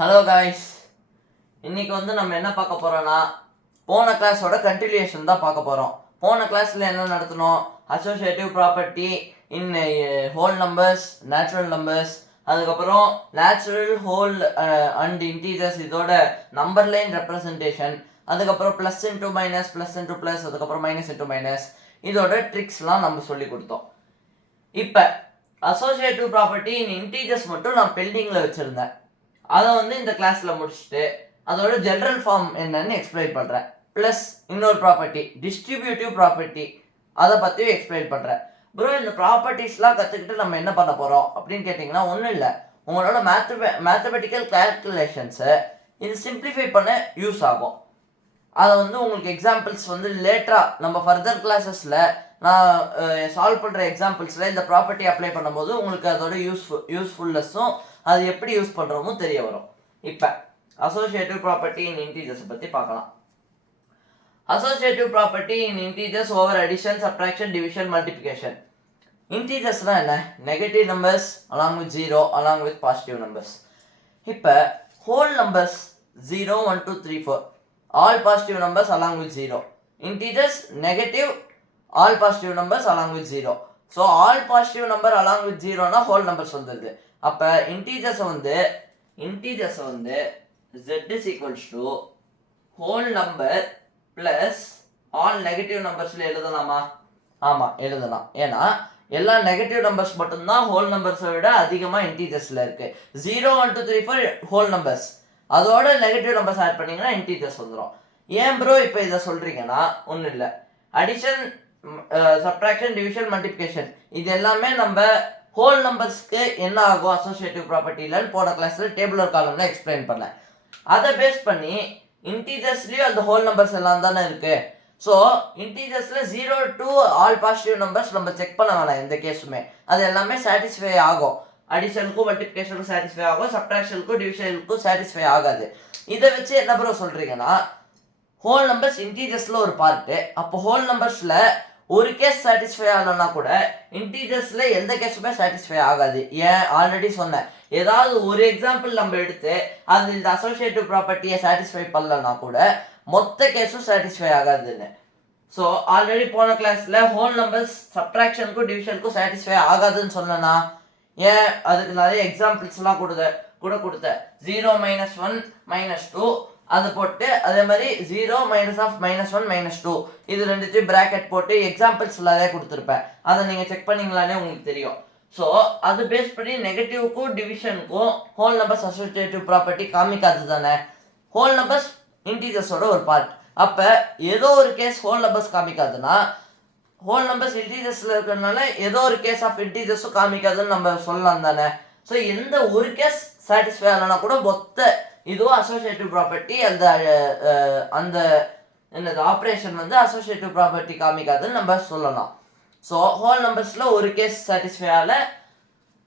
Hello guys, இன்னைக்கு நம்ம என்ன பார்க்க போறோம்னா போன கிளாஸோட கண்டினியூஷன் தான் பார்க்க போறோம். போன கிளாஸ்ல என்ன நடத்தணும், அசோசியேட்டிவ் ப்ராப்பர்ட்டி இன் ஹோல் நம்பர்ஸ், நேச்சுரல் நம்பர்ஸ், அதுக்கப்புறம் நேச்சுரல் ஹோல் அண்ட் இன்டீஜர்ஸ், இதோட நம்பர் லைன் ரெப்ரசன்டேஷன், அதுக்கப்புறம் plus into minus, plus into plus, அதுக்கப்புறம் மைனஸ் இன்டூ மைனஸ், இதோட ட்ரிக்ஸ்லாம் நம்ம சொல்லி கொடுத்தோம். இப்போ அசோசியேட்டிவ் ப்ராப்பர்ட்டி இன் இன்டீஜர்ஸ் மட்டும் நான் பெண்டிங்கில் வச்சுருந்தேன். அதை இந்த கிளாஸில் முடிச்சுட்டு அதோட ஜென்ரல் ஃபார்ம் என்னன்னு எக்ஸ்பிளைன் பண்ணுறேன். ப்ளஸ் இன்னொரு ப்ராப்பர்ட்டி டிஸ்ட்ரிபியூட்டிவ் ப்ராப்பர்ட்டி, அதை பற்றியும் எக்ஸ்பிளைன் பண்ணுறேன். ப்ரோ, இந்த ப்ராப்பர்ட்டிஸ்லாம் கற்றுக்கிட்டு நம்ம என்ன பண்ண போகிறோம் அப்படின்னு கேட்டிங்கன்னா, ஒன்றும் இல்லை, உங்களோட மேத்தமெட்டிக்கல் கால்குலேஷன்ஸை இது சிம்பிளிஃபை பண்ண யூஸ் ஆகும். அதை உங்களுக்கு எக்ஸாம்பிள்ஸ் லேட்டராக நம்ம ஃபர்தர் கிளாஸஸில் நான் சால்வ் பண்ணுற எக்ஸாம்பிள்ஸில் இந்த ப்ராப்பர்ட்டி அப்ளை பண்ணும்போது உங்களுக்கு அதோட யூஸ்ஃபுல்னஸும் அது எப்படி யூஸ் பண்ணுறோமோ தெரிய வரும். இப்போ அசோசியேட்டிவ் ப்ராப்பர்ட்டி இன் இன்டீஜர்ஸ் பற்றி பார்க்கலாம். Associative property in integers over addition, subtraction, division, multiplication. இன்டீஜர்ஸ்னால் என்ன? Negative numbers along with 0 along with positive numbers. இப்போ whole numbers 0, 1, 2, 3, 4, all positive numbers along with 0. Integers negative, all positive numbers along with 0. So all positive number along with 0 na whole numbers வந்துருது. அப்ப integers z is equals to whole number plus all negative numbers எழுதலாமா? ஆமா, எழுதலாம். ஏன்னா எல்லா negative numbers மட்டும்தான் whole நம்பர்ஸை விட அதிகமாக இன்டீஜர்ஸில் இருக்கு. 0, 1, 2, 3, 4 ஹோல் நம்பர்ஸ், அதோட நெகட்டிவ் நம்பர்ஸ் ஆட் பண்ணிங்கன்னா இன்டீஜர்ஸ் வந்துடும். ஏன் ப்ரோ இப்போ இதை சொல்கிறீங்கன்னா, ஒன்றும் இல்லை, அடிஷன், சப்ட்ராக்ஷன், டிவிஷன், மல்டிப்ளிகேஷன் இது எல்லாமே நம்ம ஹோல் நம்பர்ஸ்க்கு என்ன ஆகும் அசோசியேட்டிவ் ப்ராப்பர்ட்டிலன்னு போன கிளாஸில் டேபிளர் காலம்ல எக்ஸ்பிளைன் பண்ணேன். அதை பேஸ் பண்ணி இன்டீஜர்ஸ்லேயும் அந்த ஹோல் நம்பர்ஸ் எல்லாம் தானே இருக்குது. ஸோ இன்டீஜர்ஸில் 0 to ஆல் பாசிட்டிவ் நம்பர்ஸ் நம்ம செக் பண்ண வேணாம் எந்த கேஸுமே, அது எல்லாமே சாட்டிஸ்ஃபை ஆகும். அடிஷனுக்கும் மல்டிப்ளிகேஷனுக்கும் சாட்டிஸ்ஃபை ஆகும், சப்ட்ராக்ஷனுக்கும் டிவிஷனுக்கும் சாட்டிஸ்ஃபை ஆகாது. இதை வச்சு என்ன ப்ரோ சொல்கிறீங்கன்னா, ஹோல் நம்பர்ஸ் இன்டீஜர்ஸில் ஒரு பார்ட்டு, அப்போ ஹோல் நம்பர்ஸில் ஒரு கேஸ் சாட்டிஸ்ஃபை ஆகலைன்னா கூட இன்டீஜர்ஸில் எந்த கேஸுமே சாட்டிஸ்ஃபை ஆகாது. ஏன், ஆல்ரெடி சொன்னேன், ஏதாவது ஒரு எக்ஸாம்பிள் நம்ம எடுத்து அது இந்த அசோசியேட்டிவ் ப்ராப்பர்ட்டியை சாட்டிஸ்ஃபை பண்ணலன்னா கூட மொத்த கேஸும் சாட்டிஸ்ஃபை ஆகாதுன்னு. ஸோ ஆல்ரெடி போன கிளாஸில் ஹோல் நம்பர்ஸ் சப்ட்ராக்ஷனுக்கும் டிவிஷனுக்கும் சாட்டிஸ்ஃபை ஆகாதுன்னு சொன்னேன்னா, ஏன், அதுக்கு நிறைய எக்ஸாம்பிள்ஸ்லாம் கொடுத்தேன். 0 - 1 - 2 அதை போட்டு, அதே மாதிரி 0 - -1 - 2 இது ரெண்டுத்தையும் பிராக்கெட் போட்டு எக்ஸாம்பிள்ஸ் நிறைய கொடுத்துருப்பேன். அதை நீங்கள் செக் பண்ணிங்களானே உங்களுக்கு தெரியும். ஸோ அது பேஸ் பண்ணி நெகட்டிவ்க்கும் டிவிஷனுக்கும் ஹோல் நம்பர்ஸ் அசோசியேட்டிவ் ப்ராப்பர்ட்டி காமிக்காது தானே. ஹோல் நம்பர்ஸ் இன்டீஜர்ஸோட ஒரு பார்ட். அப்போ ஏதோ ஒரு கேஸ் ஹோல் நம்பர்ஸ் காமிக்காதுன்னா, ஹோல் நம்பர்ஸ் இன்டீஜர்ஸில் இருக்கிறதுனால ஏதோ ஒரு கேஸ் ஆஃப் இன்டீஜர்ஸும் காமிக்காதுன்னு நம்ம சொல்லலாம் தானே. ஸோ எந்த ஒரு கேஸ் சாட்டிஸ்ஃபை ஆகலைன்னா கூட மொத்த இதுவும் அசோசியேட்டிவ் ப்ராப்பர்ட்டி அந்த என்னது ஆப்ரேஷன் அசோசியேட்டிவ் ப்ராப்பர்ட்டி காமிக்காதுன்னு நம்ம சொல்லலாம். ஸோ ஹோல் நம்பர்ஸில் ஒரு கேஸ் சாட்டிஸ்ஃபை ஆகலை,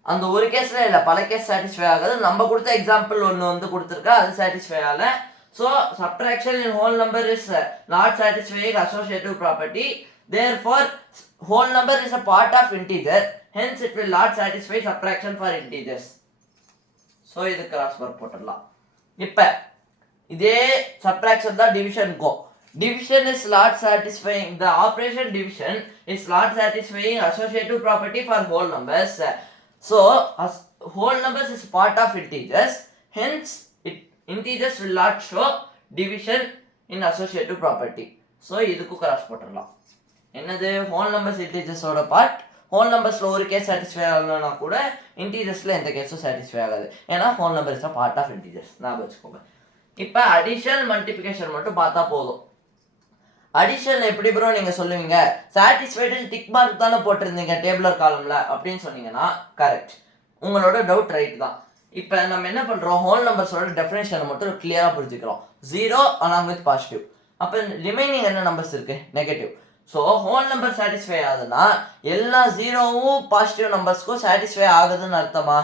அந்த ஒரு கேஸில் இல்லை பல கேஸ் சாட்டிஸ்ஃபை ஆகாது. நம்ம கொடுத்த எக்ஸாம்பிள் ஒன்று கொடுத்துருக்கா, அது சாட்டிஸ்ஃபை ஆகலை. So subtraction in whole number is not satisfying associative property. Therefore, whole number is a part of integer. Hence, it will not satisfy subtraction for integers. So, இது cross mark போட்டுடலாம். இப்போ இதே subtraction தான் டிவிஷனுக்கும். Division is not satisfying, the operation division is not satisfying associative property for whole numbers. So, whole numbers is part of integers. Hence, integers will not show division in associative property. So, இதுக்கு cross போட்டுடலாம். என்னது, whole numbers இன்டீஜர்ஸோட part. Whole நம்பர்ஸில் ஒரு case satisfy ஆகலைன்னா கூட இன்டீஜர்ஸில் எந்த கேஸும் satisfy ஆகாது. ஏன்னா whole number is a part of integers, ஞாபகம் வச்சுக்கோங்க. இப்போ அடிஷன் மல்டிப்ளிகேஷன் மட்டும் பார்த்தா போதும். அடிஷன் எப்படி ப்ரோ நீங்கள் சொல்லுவீங்க, சாட்டிஸ்ஃபைடுன்னு டிக் மார்க் தானே போட்டிருந்தீங்க டேபிளர் காலமில் அப்படின்னு சொன்னீங்கன்னா கரெக்ட், உங்களோட டவுட் ரைட் தான். இப்போ நம்ம என்ன பண்ணுறோம், ஹோல் நம்பர்ஸோட டெஃபினேஷனை மட்டும் கிளியராக புரிஞ்சுக்கிறோம். 0 அலாங் வித் பாசிட்டிவ். அப்போ ரிமைனிங் என்ன நம்பர்ஸ் இருக்குது, negative. So whole number satisfy ஆகுதுன்னா எல்லா 0வும் பாசிட்டிவ் நம்பர்ஸ்க்கும் சாட்டிஸ்ஃபை ஆகுதுன்னு அர்த்தமா?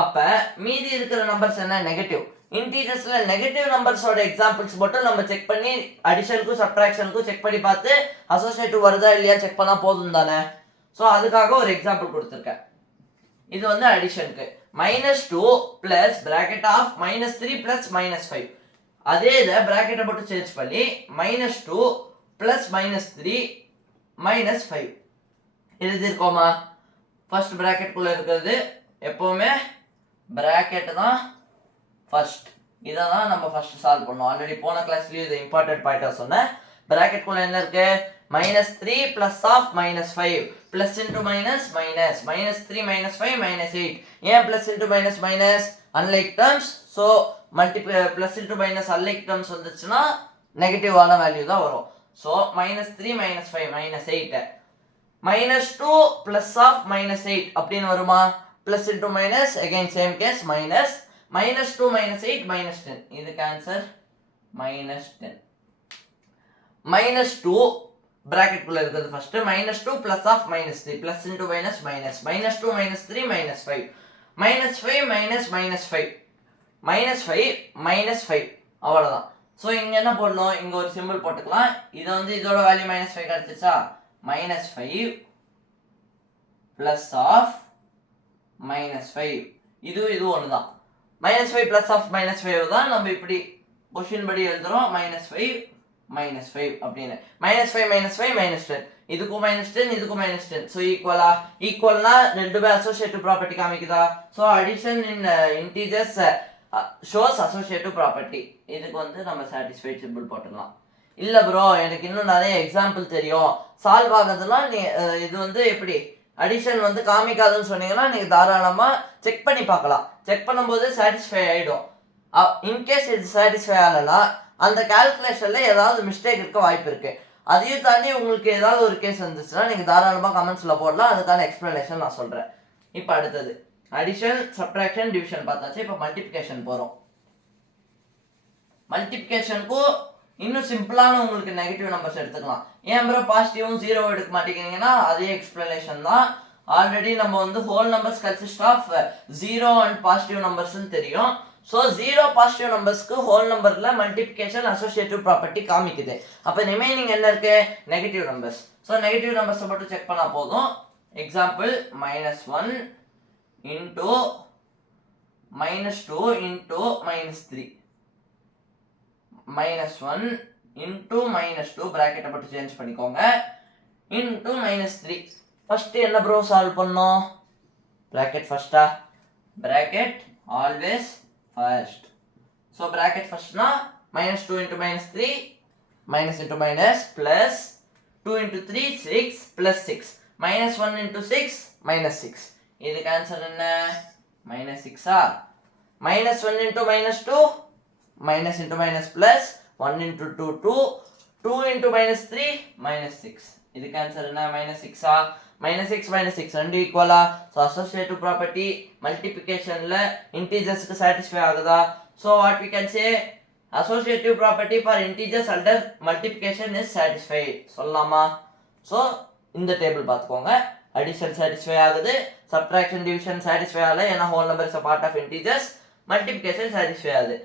அப்போ மீதி இருக்கிற நம்பர்ஸ் என்ன, நெகட்டிவ். இன்டீஜர்ஸில் நெகட்டிவ் நம்பர்ஸோட எக்ஸாம்பிள்ஸ் மட்டும் நம்ம செக் பண்ணி அடிஷனுக்கும் சப்ட்ராக்ஷனுக்கும் செக் பண்ணி பார்த்து அசோசியேட்டிவ் வருதா இல்லையா செக் பண்ணால் போதும் தானே. ஸோ அதுக்காக ஒரு எக்ஸாம்பிள் கொடுத்துருக்கேன். இது அடிஷனுக்கு. -2 plus bracket of -3 plus -5. அதே இதை bracket மட்டும் சேஞ்ச் பண்ணி -2 plus -3 -5 எழுதிருக்கோமா? ஃபர்ஸ்ட் bracket குள்ள இருக்கிறது எப்பவுமே bracket தான் ஃபர்ஸ்ட். இதை தான் நம்ம ஃபர்ஸ்ட் சால்வ் பண்ணோம். ஆல்ரெடி போன கிளாஸ்லயும் இது இம்பார்ட்டன்ட் பாயிண்டா சொன்னேன். bracket குள்ள என்ன இருக்கு? -3 plus of -5 plus into minus minus -3 -5 -8. ஏன் plus into minus minus? unlike terms. so multiply plus into minus unlike terms வந்துச்சுன்னா நெகட்டிவ் ஆன வேல்யூ தான் வரும். so -3 -5 -8 -2 plus of -8 அப்படின்னு வருமா? plus into minus again same case minus -2 -8 -10. இதுக்கு answer -10. -2 bracket குள்ள இருக்குது first -2 plus of -3 plus into minus minus -2 -3 -5 -5 அவ்வளவுதான். சோ இங்க என்ன போடணும்? இங்க ஒரு சிம்பிள் போட்டுக்கலாம். இது வந்து இதோட வேல்யூ -5 கிடைச்சிச்சா? -5 plus of -5 இது ஒண்ணுதான். -5 plus of -5 தான் நம்ம இப்படி क्वेश्चन படி எழுதுறோம். -5 அப்படின்னு -5 -5 -10 இதுக்கும் -10 இதுக்கும் -10. சோ ஈக்குவல்னா ரெண்டுமே அசோசியேட்டிவ் ப்ராப்பர்ட்டி காமிக்குதா? சோ அடிஷன் இன் இன்டிஜர்ஸ் ஷோஸ் அசோசியேட்டிவ் ப்ராப்பர்ட்டி. இதுக்கு வந்து நம்ம சாட்டிஸ்ஃபைட் சிம்பிள் போட்டுக்கலாம். இல்ல ப்ரோ எனக்கு இன்னும் நிறைய எக்ஸாம்பிள் தெரியும் சால்வ் ஆகுதுன்னா இது வந்து எப்படி அடிஷன் வந்து காமிக்காதுன்னு சொன்னீங்கன்னா நீங்க தாராளமா செக் பண்ணி பார்க்கலாம். செக் பண்ணும்போது சாட்டிஸ்ஃபை ஆயிடும். இன்கேஸ் இது சாட்டிஸ்ஃபை ஆகலனா அந்த கால்குலேஷன்ல ஏதாவது மிஸ்டேக் இருக்க வாய்ப்பு இருக்கு. அதையும் தாண்டி உங்களுக்கு ஏதாவது ஒரு கேஸ் வந்துச்சுன்னா நீங்க தாராளமா கமெண்ட்ஸ்ல போடலாம். அதுக்கான எக்ஸ்பிளனேஷன் நான் சொல்றேன். இப்போ அடுத்தது அடிஷன் சப்ட்ராக்ஷன் டிவிஷன் பார்த்தாச்சு. இப்போ மல்டிப்ளிகேஷன் போறோம். மல்டிப்ளிகேஷனுக்கு இன்னும் சிம்பிளான உங்களுக்கு நெகட்டிவ் நம்பர்ஸ் எடுத்துக்கலாம். ஏன் ப்ரோ பாசிட்டிவும் ஜீரோ எடுக்க மாட்டேங்கிறீங்கன்னா அதே எக்ஸ்பிளனேஷன் தான். ஆல்ரெடி நம்ம வந்து whole numbers consist of zero and positive நம்பர்ஸ்னு தெரியும். ஸோ ஜீரோ பாசிட்டிவ் நம்பர்ஸ்க்கு ஹோல் நம்பர்ல மல்டிப்ளிகேஷன் அசோசியேட்டிவ் ப்ராப்பர்ட்டி காமிக்குது. அப்போ ரிமைனிங் என்ன இருக்கு? Negative numbers. ஸோ நெகட்டிவ் நம்பர்ஸை மட்டும் செக் பண்ணா போதும். எக்ஸாம்பிள் -1 இன்டூ -2 இன்டூ -3 -1 இன்டூ -2 பிராக்கெட்டை மட்டும் சேஞ்ச் பண்ணிக்கோங்க இன்டூ -3. ஃபர்ஸ்ட் என்ன ப்ரோ சால்வ் பண்ணோம்? பிராக்கெட் ஃபர்ஸ்டா? Bracket always first. So bracket first na -2 into -3 minus into minus plus 2 into 3 6 plus 6 -1 into 6 -6. இதுக்கு ஆன்சர் என்ன? -6 ஆ? -1 into -2 minus into minus plus 1 into 2 2 2 into -3 -6. இதுக்கு answer என்ன? -6 ஆ? -6 -6 ரெண்டு ஈக்குவலா? ஸோ அசோசியேட்டிவ் ப்ராப்பர்ட்டி மல்டிப்ளிகேஷன்ல இன்டீஜர்ஸ்க்கு சாட்டிஸ்ஃபை ஆகுதா? So what we can say associative property for integers under multiplication is satisfied சொல்லலாமா? ஸோ இந்த டேபிள் பார்த்துக்கோங்க. அடிஷன் சாட்டிஸ்ஃபை ஆகுது, சப்ட்ராக்ஷன் டிவிஷன் சாட்டிஸ்ஃபை ஆகல ஏன்னா whole number is a part of integers. Multiplication satisfy ஆகுது.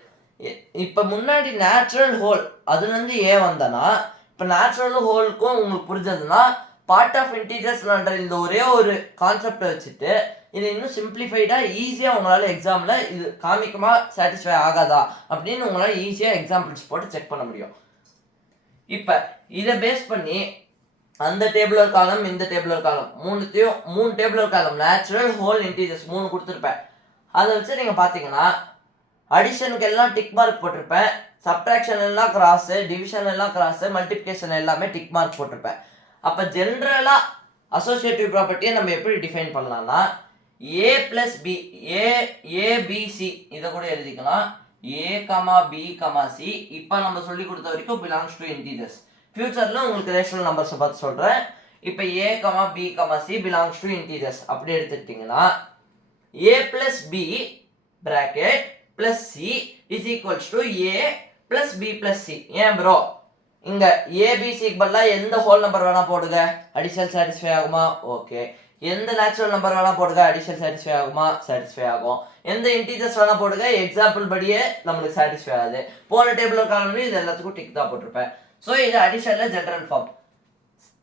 இப்போ முன்னாடி நேச்சுரல் ஹோல் அதுலேருந்து ஏன் வந்தனா இப்போ நேச்சுரல் ஹோலுக்கும் உங்களுக்கு புரிஞ்சதுன்னா பார்ட் ஆஃப் இன்டீஜர்ஸ்ன்ற இந்த ஒரே ஒரு கான்செப்டை வச்சுட்டு இது இன்னும் சிம்பிளிஃபைடா ஈஸியாக உங்களால் எக்ஸாமில் இது காமிக்குமா சாட்டிஸ்ஃபை ஆகாதா அப்படின்னு உங்களால் ஈஸியாக எக்ஸாம்பிள்ஸ் போட்டு செக் பண்ண முடியும். இப்போ இதை பேஸ் பண்ணி அந்த டேபிளர் காலம் இந்த டேபிளர் காலம் மூணு டேபிளர் காலம் நேச்சுரல் ஹோல் இன்டீஜர்ஸ் 3 கொடுத்துருப்பேன். அதை வச்சு நீங்கள் பார்த்தீங்கன்னா அடிஷனுக்கு எல்லாம் டிக் மார்க் போட்டிருப்பேன், சப்ட்ராக்ஷன் எல்லாம் கிராஸ், டிவிஷன் எல்லாம் கிராஸ், மல்டிப்ளிகேஷன் எல்லாமே டிக் மார்க் போட்டிருப்பேன். அப்போ ஜென்ரலாக அசோசியேட்டிவ் ப்ராப்பர்ட்டியை நம்ம எப்படி டிஃபைன் பண்ணலாம்னா A plus B ABC இதை கூட எழுதிக்கலாம். A, B, C இப்போ நம்ம சொல்லி கொடுத்த வரைக்கும் பிலாங்ஸ் டு இன்டீஜர்ஸ். ஃபியூச்சரில் உங்களுக்கு ரேஷனல் நம்பர்ஸை பார்த்து சொல்கிறேன். இப்போ A, B, C belongs to integers அப்படி எடுத்துக்கிட்டிங்கன்னா A plus B bracket plus C is equals to A plus B plus C. ஏன் ப்ரோ இங்க ஏபிசிக்கு பதிலா எந்த ஹோல் நம்பர் வேணா போடுங்க அடிஷன் சாட்டிஸ்ஃபை ஆகுமா? ஓகே. எந்த நேச்சுரல் நம்பர் வேணா போடுங்க அடிஷன் சாட்டிஸ்ஃபை ஆகுமா? சாட்டிஸ்ஃபை ஆகும். எந்த இன்டீஜர்ஸ் வேணா போடுங்க எக்ஸாம்பிள் படியே நம்மளுக்கு சாட்டிஸ்ஃபை ஆகுது. போன டேபிள் காலம்ல இது எல்லாத்துக்கும் டிக் தான் போட்டிருப்பேன். ஸோ இது அடிஷன்ல ஜெனரல் ஃபார்ம்.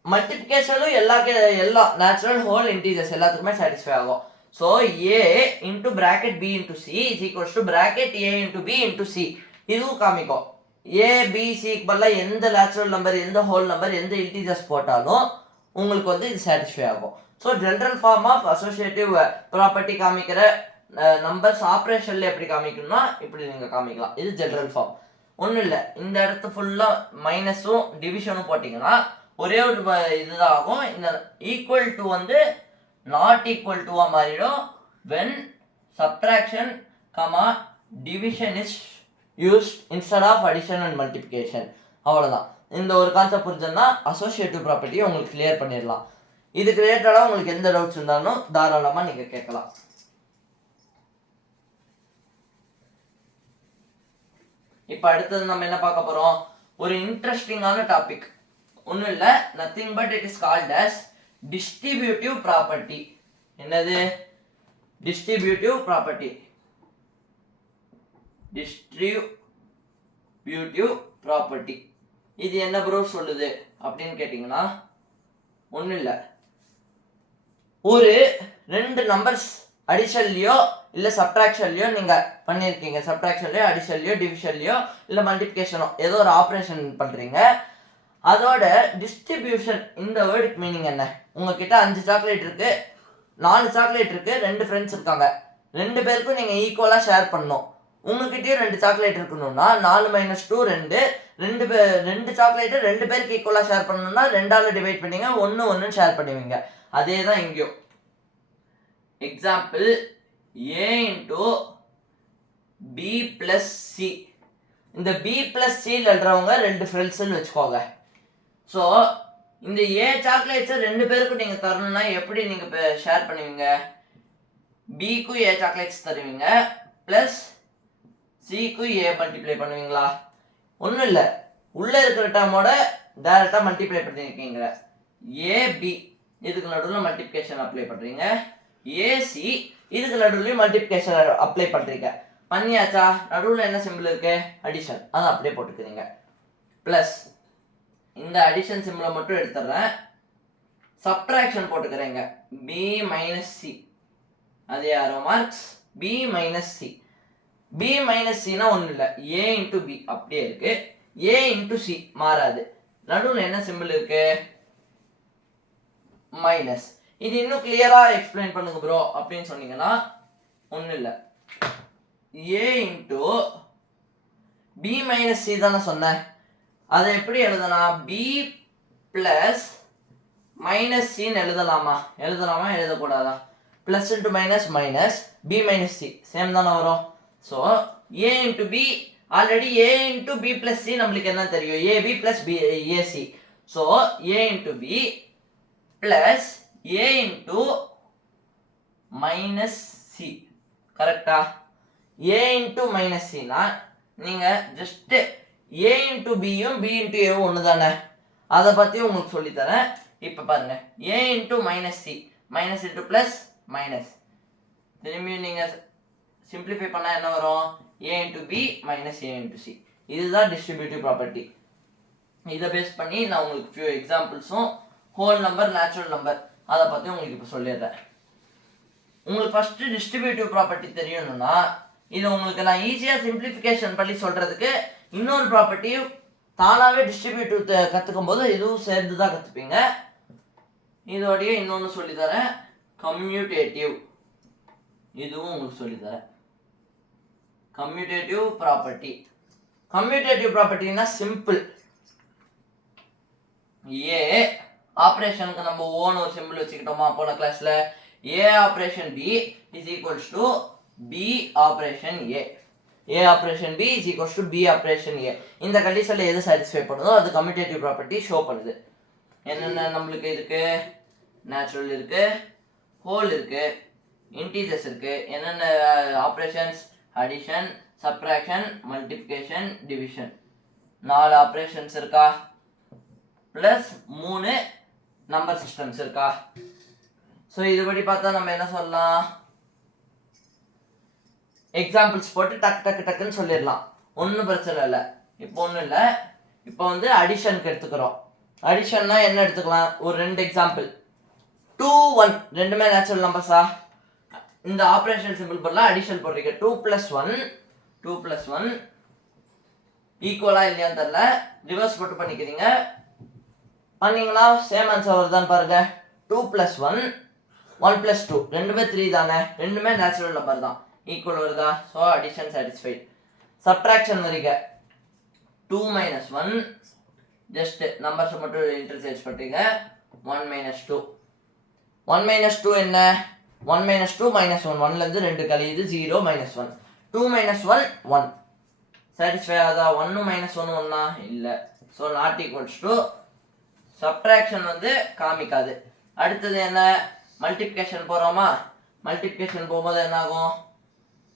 மல்டிப்ளிகேஷனும் எல்லா நேச்சுரல் ஹோல் இன்டீஜர்ஸ் எல்லாத்துக்குமே சாட்டிஸ்ஃபை ஆகும். So A into bracket b into c is equals to bracket a into b into c. இதுவும் காமிக்கும் ஏ பி சிக்கு பதிலாக எந்த நேச்சுரல் நம்பர், எந்த ஹோல் நம்பர், எந்த இன்டீஜர்ஸ் போட்டாலும் உங்களுக்கு வந்து இது சாட்டிஸ்ஃபை ஆகும். So general form of associative property காமிக்கிற நம்பர்ஸ் ஆப்ரேஷனில் எப்படி காமிக்கணும்னா இப்படி நீங்கள் காமிக்கலாம். இது ஜென்ரல் ஃபார்ம். ஒன்றும் இல்லை, இந்த இடத்து ஃபுல்லாக மைனஸும் டிவிஷனும் போட்டிங்கன்னா ஒரே ஒரு இதுதான் ஆகும். இந்த ஈக்குவல் டு வந்து நாட் ஈக்குவல் டுவாக மாறிடும் when subtraction comma division is used instead of addition and multiplication. அவ்வளோதான். இந்த ஒரு கான்செப்ட் புரிஞ்சதுன்னா அசோசியேட்டிவ் ப்ராப்பர்ட்டியை உங்களுக்கு கிளியர் பண்ணிடலாம். இதுக்கு ரிலேட்டடாக உங்களுக்கு எந்த டவுட்ஸ் இருந்தாலும் தாராளமாக நீங்கள் கேட்கலாம். இப்போ அடுத்தது நம்ம என்ன பார்க்க போகிறோம், ஒரு இன்ட்ரெஸ்டிங்கான டாபிக். ஒன்றும் இல்லை, nothing but it is called as distributive property. என்னது? Distributive property. டிஸ்ட்ரிபியூட்டிவ் ப்ராப்பர்ட்டி இது என்ன ப்ரோ சொல்லுது அப்படின்னு கேட்டிங்கன்னா ஒன்றும் இல்லை, ஒரு ரெண்டு நம்பர்ஸ் அடிஷன்லையோ இல்லை சப்ட்ராக்ஷன்லையோ நீங்கள் பண்ணியிருக்கீங்க. சப்ட்ராக்ஷன்லையோ அடிஷன்லையோ டிவிஷன்லையோ இல்லை மல்டிப்ளிகேஷனோ ஏதோ ஒரு ஆப்ரேஷன் பண்ணுறீங்க. அதோட டிஸ்ட்ரிபியூஷன், இந்த வேர்டுக்கு மீனிங் என்ன? உங்ககிட்ட 5 சாக்லேட் இருக்குது, 4 சாக்லேட் இருக்குது, 2 ஃப்ரெண்ட்ஸ் இருக்காங்க. 2 பேருக்கும் நீங்கள் ஈக்குவலாக ஷேர் பண்ணணும். உங்ககிட்டயும் 2 சாக்லேட் இருக்கணும்னா 4 - 2 2 சாக்லேட்டு 2 பேருக்கு ஈக்குவலாக ஷேர் பண்ணணும்னா 2ஆல் டிவைட் பண்ணிங்க, 1 1 ஷேர் பண்ணுவீங்க. அதே தான் இங்கேயும். Example a into b plus c. இந்த பி ப்ளஸ் சியில் எழுதுறவங்க 2 ஃப்ரெண்ட்ஸ்ன்னு வச்சுக்கோங்க. ஸோ இந்த ஏ சாக்லேட்ஸை 2 பேருக்கும் நீங்கள் தரணும்னா எப்படி நீங்கள் இப்போ ஷேர் பண்ணுவீங்க? பிக்கும் ஏ சாக்லேட்ஸ் தருவீங்க ப்ளஸ் சிக்கு ஏ மல்டிப்ளை பண்ணுவீங்களா? ஒன்றும் இல்லை, உள்ளே இருக்கிற டேர்மோட டைரெக்டாக மல்டிப்ளை பண்ணியிருக்கீங்க. ஏபி இதுக்கு நடுவில் மல்டிப்ளிகேஷன் அப்ளை பண்ணுறீங்க. ஏசி இதுக்கு நடுவுலையும் மல்டிப்ளிகேஷன் அப்ளை பண்ணுறீங்க. பண்ணியாச்சா? நடுவில் என்ன சிம்பிள் இருக்கு? அடிஷன். அதை அப்படியே போட்டுக்கிறீங்க. ப்ளஸ் இந்த அடிஷன் சிம்பிளை மட்டும் எடுத்துடுறேன், சப்ட்ராக்ஷன் போட்டுக்கிறேங்க. பி மைனஸ் சி, அதே arrow marks. B minus C, B minus சினா ஒன்றும் இல்லை, ஏ இன்ட்டு பி அப்படியே இருக்கு. ஏ இன்ட்டு சி மாறாது. நடுவில் என்ன சிம்பிள் இருக்கு? மைனஸ். இது இன்னும் கிளியரா எக்ஸ்பிளைன் பண்ணுங்க ப்ரோ அப்படின்னு சொன்னீங்கன்னா ஒன்றும் இல்லை, A into B minus C தானே சொன்னேன். அதை எப்படி எழுதனா? பி பிளஸ் மைனஸ் சின்னு எழுதலாமா? எழுதக்கூடாதா? Plus into minus minus, B minus C same தானே வரும். So A into B, already A into B plus C நம்மளுக்கு என்ன தெரியும்? AB plus B AC. So A into B plus A into minus C. கரெக்டா? A into minus சினா நீங்கள் just A into பியும் B into ஏவும் ஒன்று தானே, அதை பற்றி உங்களுக்கு சொல்லித்தரேன். இப்போ பாருங்க, A into minus C, minus into plus minus, திரும்பியும் நீங்கள் சிம்பிளிஃபை பண்ணால் என்ன வரும்? A into B minus A into C. இதுதான் டிஸ்ட்ரிபியூட்டிவ் ப்ராப்பர்ட்டி. இதை பேஸ் பண்ணி நான் உங்களுக்கு ஃபியூ எக்ஸாம்பிள்ஸும் ஹோல் நம்பர், நேச்சுரல் நம்பர் அதை பற்றி உங்களுக்கு இப்போ சொல்லிடுறேன். உங்களுக்கு ஃபஸ்ட்டு டிஸ்ட்ரிபியூட்டிவ் ப்ராப்பர்ட்டி தெரியணும்னா இது உங்களுக்கு நான் ஈஸியாக சிம்பிளிஃபிகேஷன் பண்ணி சொல்கிறதுக்கு இன்னொரு ப்ராப்பர்ட்டியும் தானாகவே டிஸ்ட்ரிபியூட்டிவ் கற்றுக்கும் போது இதுவும் சேர்ந்து தான் கற்றுப்பீங்க. இதோடைய இன்னொன்று சொல்லித்தரேன், கம்யூட்டேட்டிவ். இதுவும் உங்களுக்கு சொல்லித்தரேன், கம்யூட்டேட்டிவ் ப்ராப்பர்ட்டி. கம்யூட்டேட்டிவ் ப்ராப்பர்ட்டினா சிம்பிள். ஏ ஆப்ரேஷனுக்கு நம்ம ஓன்னு ஒரு சிம்பிள் வச்சுக்கிட்டோமா போன கிளாஸ்ல? A operation B is equals to B operation A. A operation B is equals to B operation A. இந்த கண்டிஷன்ல எது சாட்டிஸ்ஃபை பண்ணுதோ அது கம்யூட்டேட்டிவ் ப்ராப்பர்ட்டி ஷோ பண்ணுது. என்னென்ன நம்மளுக்கு இருக்கு? நேச்சுரல் இருக்கு, ஹோல் இருக்கு, இன்டீஜர்ஸ் இருக்கு. என்னென்ன operations? Addition, subtraction, multiplication, division. 4 operations இருக்கா? ப்ளஸ் 3 நம்பர் சிஸ்டம்ஸ் இருக்கா? ஸோ இதுபடி பார்த்தா நம்ம என்ன சொல்லலாம்? எக்ஸாம்பிள்ஸ் போட்டு டக்குன்னு சொல்லிடலாம், ஒன்றும் பிரச்சனை இல்லை. இப்போ ஒன்றும் இல்லை, இப்போ வந்து அடிஷனுக்கு எடுத்துக்கிறோம். அடிஷன்னா என்ன எடுத்துக்கலாம்? ஒரு 2 எக்ஸாம்பிள். 2 1 ரெண்டுமே நேச்சுரல் நம்பர்ஸா? இந்த ஆப்ரேஷன் சிம்பிள் பண்ணலாம் அடிஷன் போடுறீங்க 2 plus 1 ஈக்குவலா இல்லையான்னு தெரியல ரிவர்ஸ் போட்டு பண்ணிக்கிறீங்க பண்ணீங்களா சேம் ஆன்சர் வருதான்னு பாருங்க 2 plus 1 1 plus 2 ரெண்டுமே 3 தானே ரெண்டுமே நேச்சுரல் நம்பர் தான் ஈக்குவல் வருதா ஸோ அடிஷன் சாட்டிஸ்ஃபைட் சப்ட்ராக்ஷன் வரீங்க 2 minus 1 ஜஸ்ட் நம்பர்ஸ் மட்டும் இன்டர்சேஞ்ச் பண்ணுறீங்க 1 minus 2 1 minus 2 என்ன 1 minus 2 minus 1 1லேருந்து 2 கழியுது 0 minus 1 2 minus 1 1 satisfy ஆகுதா 1 minus 1 ஒன்னா இல்லை so not equals to subtraction வந்து காமிக்காது அடுத்தது என்ன மல்டிப்ளிகேஷன் போகிறோமா மல்டிப்ளிகேஷன் போகும்போது என்ன ஆகும்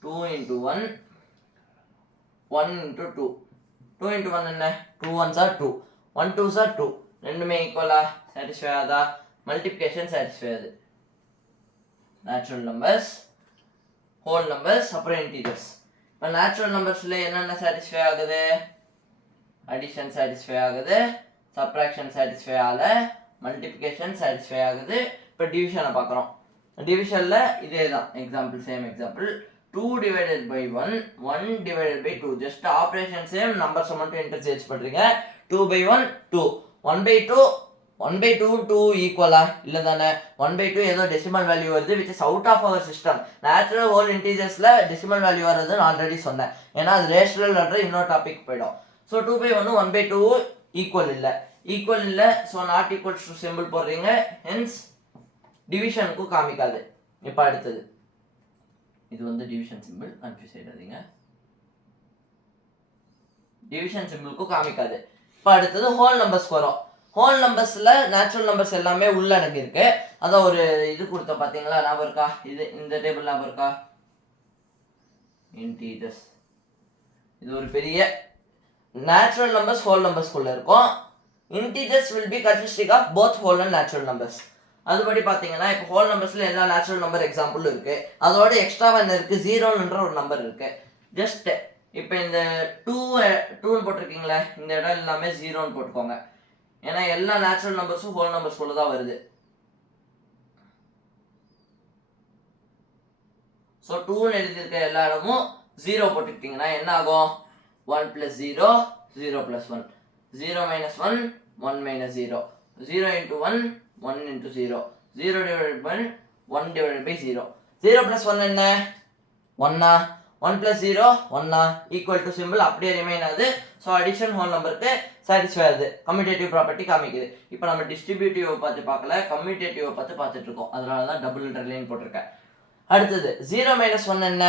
2 into 1 1 into 2 2 into 1 என்ன 2 1s are 2 1 2s are 2 ரெண்டுமே ஈக்குவலா சாட்டிஸ்ஃபை ஆகுதா மல்டிப்ளிகேஷன் சாட்டிஸ்ஃபை ஆகுது நேச்சுரல் நம்பர்ஸ் ஹோல் நம்பர்ஸ் அப்புறம் இன்டீஜர்ஸ் இப்போ நேச்சுரல் நம்பர்ஸில் என்னென்ன சாட்டிஸ்ஃபை ஆகுது அடிஷன் சாட்டிஸ்ஃபை ஆகுது சப்ட்ராக்ஷன் சாட்டிஸ்ஃபை ஆகலை மல்டிப்ளிகேஷன் சாட்டிஸ்ஃபை ஆகுது இப்போ டிவிஷனை பார்க்குறோம் டிவிஷனில் இதே தான் example same example 2 divided by 1 1 divided by 2 just operation same நம்பர்ஸை மட்டும் இன்டர்சேஞ்ச் பண்ணுறீங்க 2 by 1 2 1 by 2 1 by 2 2 ஈக்குவலா இல்லை தானே 1 by 2 ஏதோ டெசிமல் வேல்யூ வருது which is out of our system natural whole இன்டீஜர்ஸில் டெசிமல் வேல்யூ வர்றது நான் ஆல்ரெடி சொன்னேன் ஏன்னா அது ரேஷனல்ன்ற இன்னொரு டாபிக் போயிடும் ஸோ 2 by 1 1 by 2 ஈக்குவல் இல்லை so not equals to simple போடுறீங்க ஹென்ஸ் டிவிஷனுக்கும் காமிக்காது இப்போ அடுத்தது இது வந்து டிவிஷன் சிம்பிள் கன்ஃபியூஸ் ஆயிடாதீங்க டிவிஷன் சிம்பிளுக்கும் காமிக்காது இப்போ அடுத்தது ஹோல் நம்பர்ஸ்க்கு வரும் ஹோல் நம்பர்ஸில் நேச்சுரல் நம்பர்ஸ் எல்லாமே உள்ளடங்கி இருக்கு அதான் ஒரு இது கொடுத்த பார்த்தீங்களா ஞாபகம் இருக்கா இது இந்த டேபிள் ஞாபகம் இருக்கா இன்டீஜர்ஸ் இது ஒரு பெரிய நேச்சுரல் நம்பர்ஸ் ஹோல் நம்பர்ஸ்குள்ள இருக்கும் integers will be consisting of both whole and natural numbers அதுபடி பார்த்தீங்கன்னா இப்போ ஹோல் நம்பர்ஸில் எல்லா நேச்சுரல் நம்பர் எக்ஸாம்பிளும் இருக்குது அதோட எக்ஸ்ட்ராவாக என்ன இருக்குது 0ன்ற ஒரு நம்பர் இருக்குது ஜஸ்ட் இப்போ இந்த 2ன்னு போட்டிருக்கீங்களே இந்த இடம் எல்லாமே 0ன்னு போட்டுக்கோங்க ஏன்னா எல்லா நேச்சுரல் நம்பர்ஸும் ஹோல் நம்பர்ஸ்குள்ள தான் வருது ஸோ 2ன்னு எழுதியிருக்க எல்லா இடமும் 0 போட்டுக்கிட்டிங்கன்னா என்ன ஆகும் 1 plus 0 0 plus 1 0 minus 1 1 minus 0 0 into 1 1 into 0 0 divided by 1 divided by 0 0 plus 1 என்ன 1 1 plus 0 1 equal to symbol அப்படியே ரிமைன் ஆகுது ஸோ அடிஷன் ஹோல் நம்பருக்கு சாட்டிஸ்ஃபை ஆகுது கம்யூட்டேட்டிவ் ப்ராப்பர்ட்டி காமிக்குது இப்போ நம்ம டிஸ்ட்ரிபியூட்டிவ் பார்க்கல கம்யூட்டேட்டிவ் பார்த்துட்டு இருக்கோம் அதனால தான் டபுள் இன்டர்லைன் போட்டிருக்கேன் அடுத்தது 0 minus 1 என்ன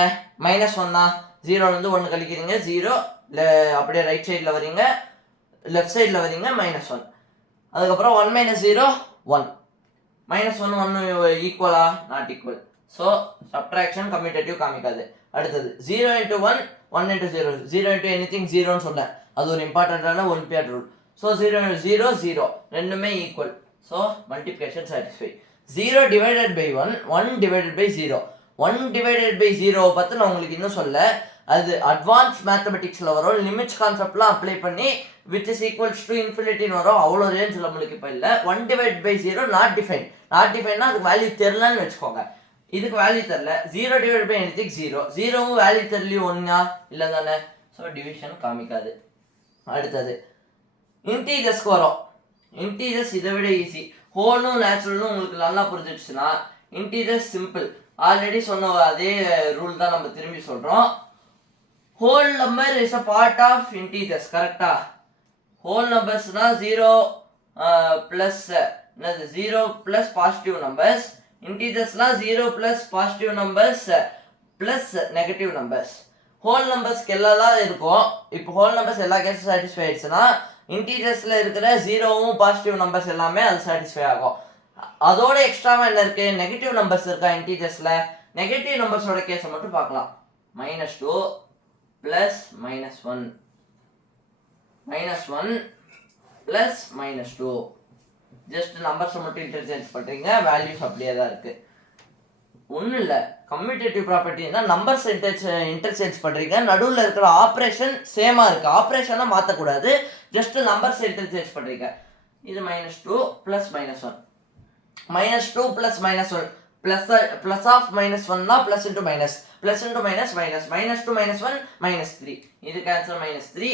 மைனஸ் 1 0லேருந்து 1 கழிக்கிறீங்க 0 அப்படியே ரைட் சைடில் வரீங்க லெஃப்ட் சைடில் வரீங்க -1 அதுக்கப்புறம் 1 minus 0 1 -1 1 ஈக்குவலா not equal so subtraction commutative காமிக்காது அடுத்தது 0 into 1 1 into 0 0 into anything 0ன்னு சொன்னேன் அது ஒரு இம்பார்ட்டண்ட்டான ஒலிம்பியாட் ரூல் ஸோ 0 0 0 ரெண்டுமே equal so multiplication satisfy 0 divided by 1 1 divided by 0 1 divided by 0 பார்த்து நான் உங்களுக்கு இன்னும் சொல்ல அது அட்வான்ஸ் மேத்தமெட்டிக்ஸில் வரும் லிமிட்ஸ் கான்செப்ட்லாம் அப்ளை பண்ணி விச் இஸ் ஈக்குவல்ஸ் டு இன்ஃபினிட்டின்னு வரும் அவ்வளோ ரேஞ்ச் நம்மளுக்கு இப்போ இல்லை 1 divided by 0 நாட் டிஃபைன்னா அதுக்கு வேல்யூ தெரிலன்னு வச்சுக்கோங்க இதுக்கு வேல்யூ தெரில 0 divided by anything 0 0வும் வேல்யூ தெரியலையும் ஒன்றா இல்லை தானே ஸோ டிவிஷன் காமிக்காது அடுத்தது இன்டீஜர்ஸ்க்கு வரும் இன்டீஜர்ஸ் இதை விட ஈஸி ஹோலும் நேச்சுரலும் உங்களுக்கு நல்லா புரிஞ்சிடுச்சுன்னா இன்டீஜர்ஸ் சிம்பிள் ஆல்ரெடி சொன்ன அதே ரூல் தான் நம்ம திரும்பி சொல்கிறோம் whole number is a part of integers கரெக்டா ஹோல் நம்பர்ஸ்னா 0 ப்ளஸ் என்னது 0 ப்ளஸ் பாசிட்டிவ் நம்பர்ஸ் இன்டீஜர்ஸ்னா 0 plus positive numbers plus negative numbers whole நம்பர்ஸ்க்கு எல்லாம் தான் இருக்கும் இப்போ ஹோல் நம்பர்ஸ் எல்லா கேஸும் சாட்டிஸ்ஃபை ஆயிடுச்சுன்னா இன்டீஜர்ஸில் இருக்கிற 0வும் பாசிட்டிவ் நம்பர்ஸ் எல்லாமே அது சாட்டிஸ்ஃபை ஆகும் அதோட எக்ஸ்ட்ராவாக என்ன இருக்குது நெகட்டிவ் நம்பர்ஸ் இருக்கா இன்டீஜர்ஸில் நெகட்டிவ் நம்பர்ஸோட கேஸை மட்டும் பார்க்கலாம் -2 ப்ளஸ் -1 -1 ப்ளஸ் -2 ஜஸ்ட் நம்பர்ஸை மட்டும் இன்டர்சேஞ்ச் பண்ணுறீங்க வேல்யூஸ் அப்படியே தான் இருக்குது ஒன்றும் இல்லை கம்யூட்டேட்டிவ் ப்ராப்பர்ட்டினா நம்பர்ஸ் இன்டர்சேஞ்ச் பண்ணுறீங்க நடுவில் இருக்கிற ஆப்ரேஷன் சேமாக இருக்குது ஆப்ரேஷனாக மாற்றக்கூடாது ஜஸ்ட் நம்பர்ஸ் இன்டர்சேஞ்ச் பண்ணுறீங்க இது -2 plus -1 -2 plus -1 plus of minus 1 னா plus into minus minus 2 minus 1 minus 3 இது cancel minus 3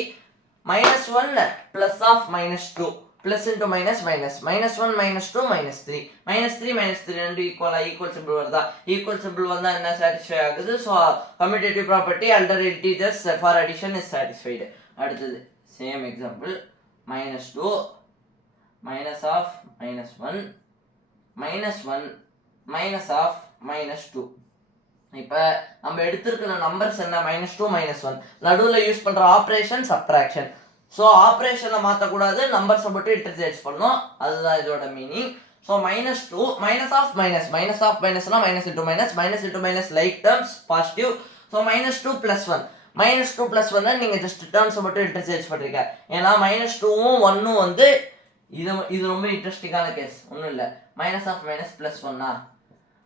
minus 1 plus of minus 2 plus into minus 1 minus 2 minus 3 minus 3 ரெண்டு equal symbol வருதா equal symbol வந்தா என்ன satisfy ஆகுது so commutative property under integers for addition is satisfied அடுத்தது same example minus 2 minus of minus 1 minus 1 minus of minus 2 இப்போ நம்ம எடுத்துக்கிற numbers என்ன -2 -1 நடுவுல யூஸ் பண்ற ஆபரேஷன் சப்ட்ராக்ஷன் சோ ஆபரேஷனை மாத்த கூடாது நம்பர்ஸ் மட்டும் இன்டர்சேஞ்ச் பண்ணனும் அதுதான் இதோட meaning so -2 minus of minus னா minus into minus like terms positive so -2 plus 1 -2 plus 1 நீங்க ஜஸ்ட் டர்ம்ஸ் மட்டும் இன்டர்சேஞ்ச் பண்றீங்க ஏனா -2 உம் 1 உம் வந்து இது ரொம்ப இன்ட்ரஸ்டிங்கான கேஸ் ஒண்ணும் இல்ல minus of minus plus 1 ah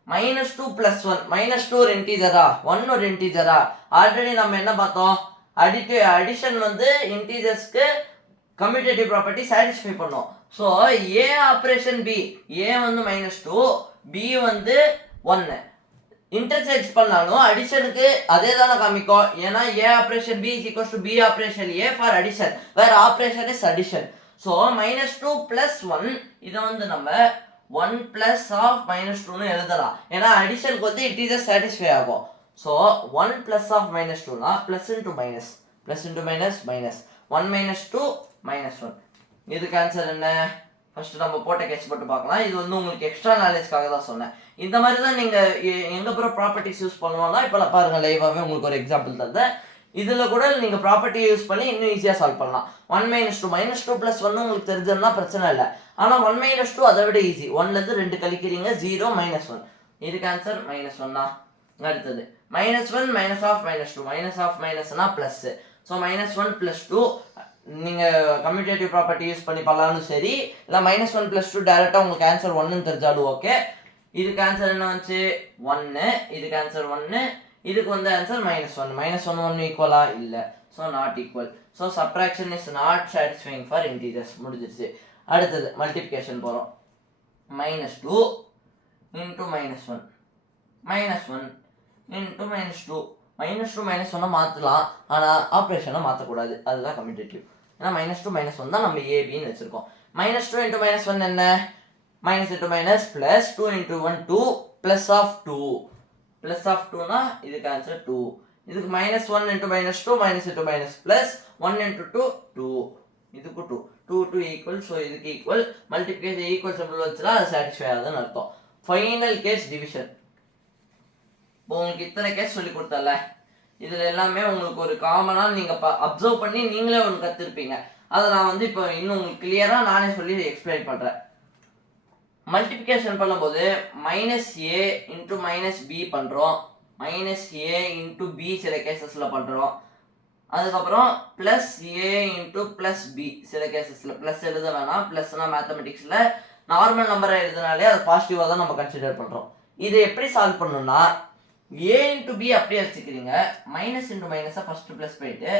-2 plus 1 -2 ஒரு இன்டிஜரா 1 ஒரு இன்டிஜரா ஆல்ரெடி நம்ம என்ன பார்த்தோம் அடிஷன் வந்து இன்டிஜர்ஸ்க்கு கம்யூட்டேட்டிவ் ப்ராப்பர்ட்டி சாட்டிஸ்ஃபை பண்ணோம் so a operation b a வந்து -2 b வந்து 1 இன்டர்சேஞ்ச் பண்ணாலும் அடிஷனுக்கு அதே தான காமிக்கும் ஏனா a operation b b operation a for addition where operation is addition so -2 plus 1 இத வந்து நம்ம 1 plus of -2 னு எழுதலாம் ஏனா அடிஷனுக்கு வந்து இன்டிஜர் சாட்டிஸ்ஃபை ஆகும் சோ 1 plus of -2 னா plus into minus minus 1 minus 2 minus 1 இதுக்கு ஆன்சர் என்ன ஃபர்ஸ்ட் நம்ம போட்ட கேஸ் மட்டும் பார்க்கலாம் இது வந்து உங்களுக்கு எக்ஸ்ட்ரா நாலேஜ்க்காக தான் சொன்னேன் இந்த மாதிரி தான் நீங்க எங்க ப்ராப்பர்ட்டிஸ் யூஸ் பண்ணுவாங்க இப்ப பாருங்க லைவாவே உங்களுக்கு ஒரு எக்ஸாம்பிள் தந்தேன் இதுல கூட நீங்க ப்ராப்பர்ட்டி யூஸ் பண்ணி இன்னும் ஈஸியா சால்வ் பண்ணலாம் 1 -2 plus 1 உங்களுக்கு தெரிஞ்சதுன்னா பிரச்சனை இல்லை ஆனா 1 -2 அதை விட ஈஸி 1ல இருந்து 2 கழிக்கிறீங்க 0 -1 இதுக்கு ஆன்சர் -1 தான் அடுத்தது -1 minus of minus னா பிளஸ் சோ -1 plus 2 நீங்க கம்யூட்டேட்டிவ் ப்ராப்பர்ட்டி யூஸ் பண்ணி பண்ணலாம்னு சரி இல்ல -1 plus 2 டைரக்டா உங்களுக்கு ஆன்சர் 1 ன்னு தெரிஞ்சாலும் ஓகே இதுக்கு ஆன்சர் என்ன வந்து 1 இதுக்கு ஆன்சர் 1 இதுக்கு வந்து ஆன்சர் -1 1 ஈக்குவலா இல்ல so not equal so subtraction is not satisfying for integers முடிஞ்சிருச்சு அடுத்தது மல்டிப்ளிகேஷன் போறோம் -2 into -1 -1 into -2 -2 -1 மாத்தலாம் ஆனா ஆபரேஷனை மாத்த கூடாது அதுதான் கம்யூட்டேட்டிவ் ஏனா -2 -1 தான் நம்ம a b ன்னு வெச்சிருக்கோம் -2 into -1 என்ன minus into minus plus 2 into 1 2 plus of 2 னா இதுக்கு ஆன்சர் 2 இதுக்கு -1 into -2 minus into minus plus 1 into 2 2 இதுக்கு 2 2 equal so இதுக்கு equal multiplication equal symbol வச்சா அது satisfy ஆகுதுன்னு அர்த்தம் ஃபைனல் கேஸ் டிவிஷன் உங்களுக்கு இத்தனை கேஸ் சொல்லி கொடுத்தல இதுல எல்லாமே உங்களுக்கு ஒரு காமனா நீங்க அப்சர்வ் பண்ணி நீங்களே ஒன்னு கத்துருப்பீங்க அதை நான் வந்து இப்போ இன்னும் உங்களுக்கு கிளியரா நானே சொல்லி எக்ஸ்பிளைன் பண்றேன் மல்டிப்ளிகேஷன் பண்ணும்போது -a into -b பண்றோம் -a into b சில கேसेसல பண்றோம் அதுக்கு அப்புறம் +a into +b சில கேसेसல ப்ளஸ் எழுத வேணாம் ப்ளஸ்னா மேத்தமேட்டிக்ஸ்ல நார்மல் நம்பரை எழுதுனாலே அது பாசிட்டிவா தான் நம்ம கன்சிடர் பண்றோம் இதை எப்படி சால்வ் பண்ணனும்னா a into b அப்படியே வச்சுக்கிறீங்க மைனஸ் into மைனஸை ஃபர்ஸ்ட் ப்ளஸ் பண்ணிட்டு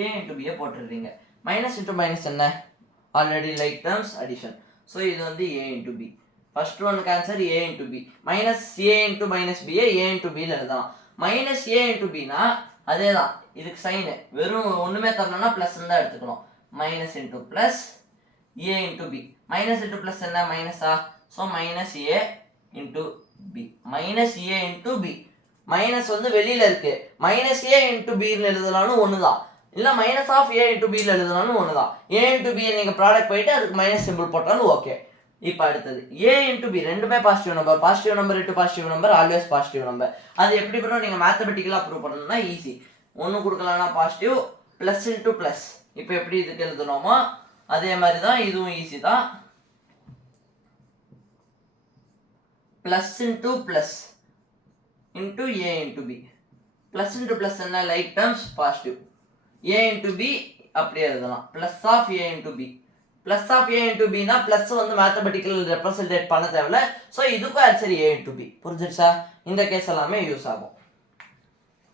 a into b போட்டுறீங்க மைனஸ் into மைனஸ் என்ன already like terms addition so இது வந்து a into b ஃபர்ஸ்ட் ஒன்னுக்கு answer a into b minus a into minus b a into b ல எழுதலாம் minus a into b னா அதேதான் இதுக்கு சைன் வெறும் ஒண்ணுமே தரலனா பிளஸ் தான் எடுத்துக்கணும் minus into plus a into b minus into plus என்ன மைனஸா so minus a into b minus a into b minus வந்து வெளியில இருக்கு மைனஸ் a into b ன்னு எழுதலாம்னு ஒண்ணுதான் இல்ல minus of a into b ல எழுதலாம்னு ஒண்ணுதான் a into b நீங்க ப்ராடக்ட் போயிட்டு அதுக்கு மைனஸ் சிம்பிள் போட்டாலும் ஓகே இப்போ அடுத்தது a into b ரெண்டுமே positive number into positive number always positive number அது எப்படி ப்ரோ நீங்க மேத்தமேட்டிக்கலா ப்ரூவ் பண்ணனும்னா ஈஸி ஒன்னு கொடுக்கலாம்னா பாசிட்டிவ் பிளஸ் into பிளஸ் இப்போ எப்படி இதுக்கு எழுதணுமோ அதே மாதிரி தான் இதுவும் ஈஸி தான் plus into plus into a into b plus into plus என்ன like terms positive a into b அப்படியே எழுதலாம் plus of a into b plus of a into b னா plus வந்து மேத்தமேட்டிக்கல் ரெப்ரசன்டேட் பண்ண தேவையில்ல சோ இதுக்கு answer a into b புரிஞ்சுச்சா இந்த கேஸ் எல்லாமே யூஸ் ஆகும்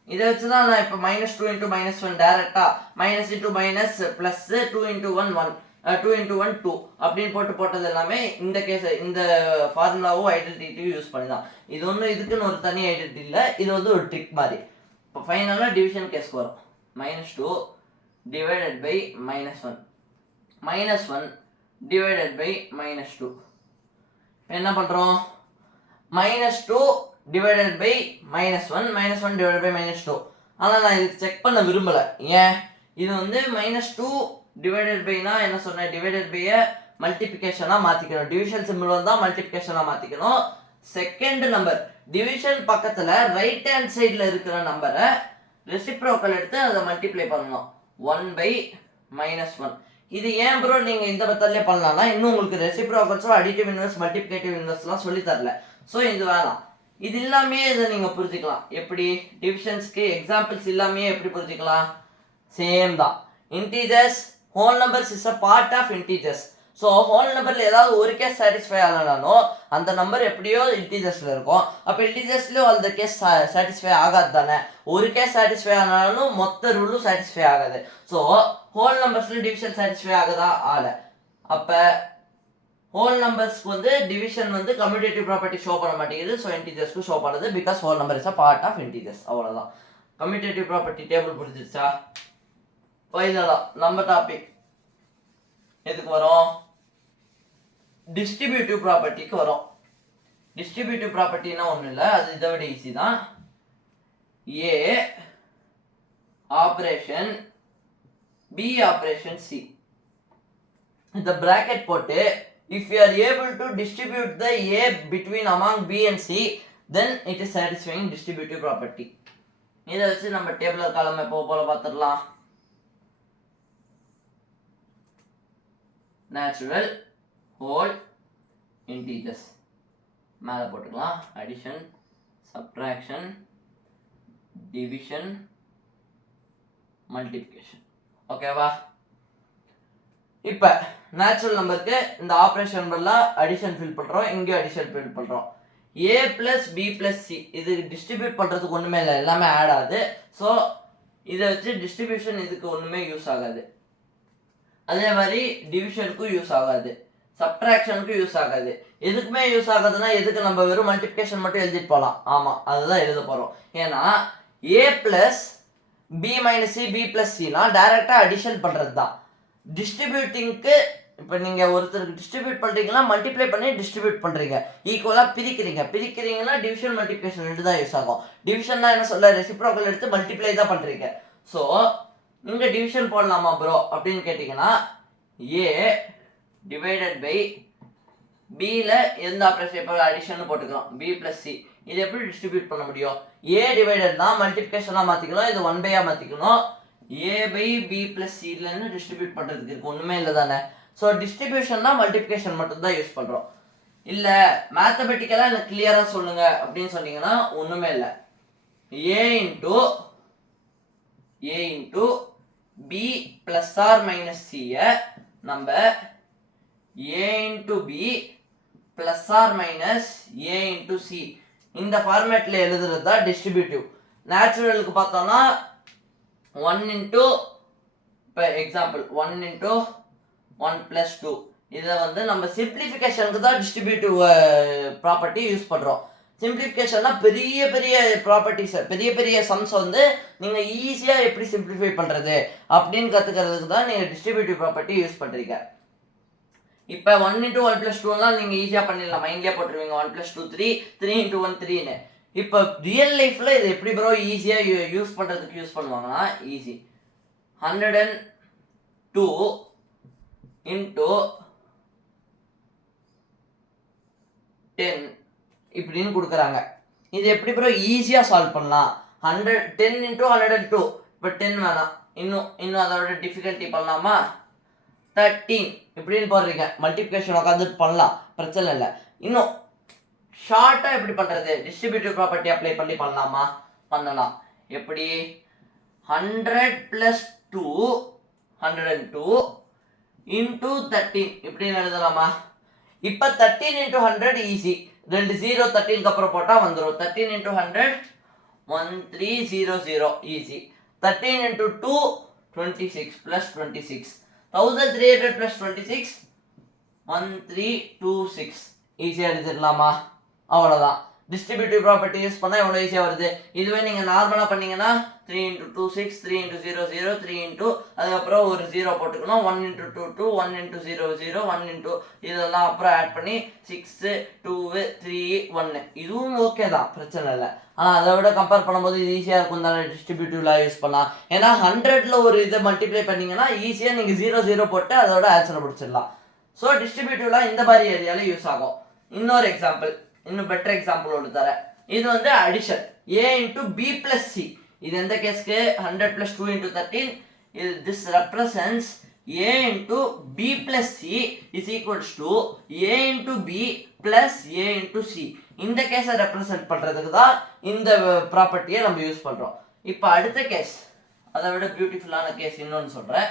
இத வச்சு தான் நான் இப்ப -2 into -1 டைரக்ட்டா minus into minus plus 2 into 1 1 2 into 1 2 அப்படின்னு போட்டது எல்லாமே இந்த கேஸ் இந்த ஃபார்முலாவும் ஐடென்டிட்டியும் யூஸ் பண்ணி தான். இது ஒன்றும் இதுக்குன்னு ஒரு தனி ஐடென்டிட்டி இல்லை, இது வந்து ஒரு ட்ரிக் மாதிரி. இப்போ ஃபைனலாக டிவிஷன் கேஸ்க்கு வரும். -2 divided by -1 -1 divided by -2. என்ன பண்ணுறோம்? -2 divided by -1 -1 divided by -2. ஆனால் நான் இதுக்கு செக் பண்ண விரும்பலை. ஏன்? இது வந்து -2 divided byனா என்ன சொன்னேன்? டிவைடட் பையை மல்டிப்ளிகேஷனாக மாற்றிக்கணும். டிவிஷன் சிம்பிள் வந்தால் மல்டிப்ளிகேஷனாக மாற்றிக்கணும். செகண்ட் நம்பர் டிவிஷன் பக்கத்தில் ரைட் ஹேண்ட் சைடில் இருக்கிற நம்பரை ரெசிப்ரோக்கல் எடுத்து அதை மல்டிப்ளை பண்ணணும். 1/-1. இது ஏன் ப்ரோ நீங்கள் இந்த மெத்தட்லேயே பண்ணலாம்னா, இன்னும் உங்களுக்கு ரெசிப்ரோக்கல்ஸோ அடிட்டிவ் இன்வெர்ஸ் மல்டிப்ளிகேட்டிவ் இன்வெர்ஸ்லாம் சொல்லி தரல. ஸோ இது வேணாம். இது இல்லாமே இதை நீங்கள் புரிஞ்சுக்கலாம். எப்படி டிவிஷன்ஸ்க்கு எக்ஸாம்பிள்ஸ் இல்லாமே எப்படி புரிஞ்சுக்கலாம்? சேம் தான். Integers whole numbers is a part of integers. So whole நம்பரில் ஏதாவது ஒரு கேஸ் சாட்டிஸ்ஃபை ஆகலனாலும் அந்த நம்பர் எப்படியோ இன்டீஜர்ஸில் இருக்கும். அப்போ இன்டீஜர்ஸ்லேயும் அந்த கேஸ் சாட்டிஸ்ஃபை ஆகாது தானே. ஒரு கேஸ் சாட்டிஸ்ஃபை ஆனாலும் மொத்த ரூலும் சாட்டிஸ்ஃபை ஆகாது. ஸோ ஹோல் நம்பர்ஸில் டிவிஷன் சாட்டிஸ்ஃபை ஆகுதா? ஆகலை. அப்போ ஹோல் நம்பர்ஸ்க்கு வந்து டிவிஷன் வந்து கம்யூட்டேட்டிவ் ப்ராப்பர்ட்டி ஷோ பண்ண மாட்டேங்குது. ஸோ இன்டீஜர்ஸ்க்கு ஷோ பண்ணுது. Because whole number is a part of integers. அவ்வளோதான். கம்யூட்டேட்டிவ் ப்ராப்பர்ட்டி டேபிள் புரிஞ்சிருச்சா? ஃபைனலாக நம்ம டாபிக் எதுக்கு வரும்? டிஸ்ட்ரிபியூட்டிவ் ப்ராப்பர்ட்டிக்கு வரும். டிஸ்ட்ரிபியூட்டிவ் ப்ராப்பர்ட்டினா ஒன்றும் இல்லை, அது இதை விட ஈஸி தான். ஏ ஆப்ரேஷன் பி ஆப்ரேஷன் சி. இந்த பிராக்கெட் போட்டு if you are able to distribute the A between among B and C, then it is satisfying distributive property. இதை வச்சு நம்ம டேபிளர் காலம் எப்போ போல பார்த்துடலாம். நேச்சுரல் ஹோல் இன்டீஜர்ஸ் மேலே போட்டுக்கலாம். Addition, subtraction, division, multiplication. ஓகேவா? இப்போ நேச்சுரல் நம்பருக்கு இந்த ஆப்ரேஷன் நம்பர்லாம் அடிஷன் ஃபில் பண்ணுறோம், இங்கே அடிஷன் ஃபில் பண்ணுறோம். A + B + C இது டிஸ்ட்ரிபியூட் பண்ணுறதுக்கு ஒன்றுமே இல்லை, எல்லாமே ஆட் ஆகுது. ஸோ இதை வச்சு டிஸ்ட்ரிபியூஷன் இதுக்கு ஒன்றுமே யூஸ் ஆகாது. அதே மாதிரி டிவிஷனுக்கும் யூஸ் ஆகாது, சப்ட்ராக்ஷனுக்கும் யூஸ் ஆகாது. எதுக்குமே யூஸ் ஆகாதுன்னா எதுக்கு நம்ம வெறும் மல்டிப்ளிகேஷன் மட்டும் எழுதிட்டு போகலாம். ஆமாம், அதுதான் எழுத போகிறோம். ஏன்னா A + B - C B + Cனா டைரெக்டாக அடிஷன் பண்ணுறது தான். டிஸ்ட்ரிபியூட்டிங்க்கு இப்போ நீங்கள் ஒருத்தருக்கு டிஸ்ட்ரிபியூட் பண்ணுறீங்கன்னா மல்டிப்ளை பண்ணி டிஸ்ட்ரிபியூட் பண்ணுறீங்க, ஈக்குவலாக பிரிக்கிறீங்கன்னா டிவிஷன் மல்டிப்ளிகேஷன் ரெண்டு தான் யூஸ் ஆகும். டிவிஷன்னா என்ன சொல்ல, ரெசிப்ரோக்கல் எடுத்து மல்டிப்ளை தான் பண்ணுறீங்க. ஸோ இங்கே டிவிஷன் போடலாமா ப்ரோ அப்படின்னு கேட்டிங்கன்னா, ஏ டிவைடட் பை பியில் எந்த ஆப்ரேஷன் இப்போ அடிஷன் போட்டுக்கிறோம், B + C. இது எப்படி டிஸ்ட்ரிபியூட் பண்ண முடியும்? ஏ டிவைடட் தான் மல்டிப்ளிகேஷனாக மாற்றிக்கணும், இது 1/ஆக மாற்றிக்கணும். A/B + Cலன்னு டிஸ்ட்ரிபியூட் பண்ணுறதுக்கு இருக்கு, ஒன்றுமே இல்லை தானே. ஸோ டிஸ்ட்ரிபியூஷன்னா மல்டிப்ளிகேஷன் மட்டும்தான் யூஸ் பண்ணுறோம். இல்லை மேத்தமெட்டிக்கலாக எனக்கு கிளியராக சொல்லுங்க அப்படின்னு சொன்னீங்கன்னா ஒன்றுமே இல்லை. A இன்ட்டு B ± Cயை நம்ம A into B ± A into C இந்த ஃபார்மேட்டில் எழுதுறது தான் டிஸ்ட்ரிபியூட்டிவ். நேச்சுரலுக்கு பார்த்தோம்னா 1 இன்ட்டு இப்போ எக்ஸாம்பிள் 1 இன்ட்டு 1 + 2 இதை வந்து நம்ம சிம்பிளிஃபிகேஷனுக்கு தான் டிஸ்ட்ரிபியூட்டிவ் ப்ராப்பர்ட்டி யூஸ் பண்ணுறோம். சிம்பிளிஃபிகேஷன்னா பெரிய பெரிய ப்ராப்பர்ட்டிஸை, பெரிய பெரிய சம்ஸ் வந்து நீங்கள் ஈஸியாக எப்படி சிம்பிளிஃபை பண்ணுறது அப்படின்னு கற்றுக்கிறதுக்கு தான் நீங்கள் டிஸ்ட்ரிபியூட்டிவ் ப்ராப்பர்ட்டி யூஸ் பண்ணுறீங்க. இப்போ 1 இன்ட்டு 1 + 2லாம் நீங்கள் ஈஸியாக பண்ணிடலாம், மைண்ட்லேயே போட்டுருவீங்க. 1 + 2 3, 3 இன்ட்டு 1 3ன்னு. இப்போ ரியல் லைஃப்பில் இது எப்படி ப்ரோ ஈஸியாக யூஸ் பண்ணுறதுக்கு யூஸ் பண்ணுவாங்கன்னா, ஈஸி 102 இன்ட்டு 10 இப்படின்னு கொடுக்குறாங்க. இது எப்படி ப்ரோ ஈஸியாக சால்வ் பண்ணலாம்? 10 இன்ட்டு 102. இப்போ 10 வேணாம், இன்னும் அதோட டிஃபிகல்ட்டி பண்ணலாமா? 13 இப்படின்னு போடுறீங்க. மல்டிப்ளிகேஷன் உட்காந்துட்டு பண்ணலாம், பிரச்சனை இல்லை. இன்னும் ஷார்ட்டாக எப்படி பண்ணுறது? டிஸ்ட்ரிபியூட்டிவ் ப்ராப்பர்ட்டி அப்ளை பண்ணி பண்ணலாமா? பண்ணலாம். எப்படி? 100 + 2 102 இன்ட்டு 13 இப்படின்னு எழுதலாமா? இப்போ 13 இன்ட்டு 100 ஈஸி, 2 0 13க்கு அப்புறம் போட்டால் வந்துடும். 13 இன்ட்டு 100 1300 ஈஸி. 13 இன்ட்டு 2 26 + 26 1300 plus 26 1326 ஈஸியாக எடுத்துடலாமா? அவ்வளோதான். டிஸ்ட்ரிபியூட்டிவ் ப்ராப்பர்ட்டி யூஸ் பண்ணால் எவ்வளோ ஈஸியாக வருது. இதுவே நீங்கள் நார்மலாக பண்ணீங்கன்னா 3 × 2 6 3 × 0 0 3 × அதுக்கப்புறம் ஒரு 0 போட்டுக்கணும். 1 × 2 2 1 × 0 0 1 × இதெல்லாம் அப்புறம் ஆட் பண்ணி 6 2 3 1 இதுவும் ஓகே தான், பிரச்சனை இல்லை. ஆனால் அதை விட கம்பேர் பண்ணும்போது இது ஈஸியாக இருக்கும் தானே டிஸ்ட்ரிபியூட்டிவ்லாம் யூஸ் பண்ணலாம். ஏன்னா 100ல் ஒரு இதை மல்டிப்ளை பண்ணிங்கன்னா ஈஸியாக நீங்கள் 0 0 போட்டு அதோட ஆன்சரை பிடிச்சிடலாம். ஸோ டிஸ்ட்ரிபியூட்டிவ்லாம் இந்த மாதிரி ஏரியாவில் யூஸ் ஆகும். இன்னொரு எக்ஸாம்பிள், இன்னும் பெட்டர் எக்ஸாம்பிள் ஒன்று தரேன். இது வந்து அடிஷன் a × b + c. இது எந்த கேஸ்க்கு 100 + 2 × 13 இது this represents a × b + c is equals to a × b + a × c. இந்த கேஸை ரெப்ரசன்ட் பண்றதுக்கு தான் இந்த ப்ராப்பர்ட்டியை நம்ம யூஸ் பண்றோம். இப்போ அடுத்த கேஸ், அதை விட பியூட்டிஃபுல்லான கேஸ் இன்னொன்னு சொல்றேன்.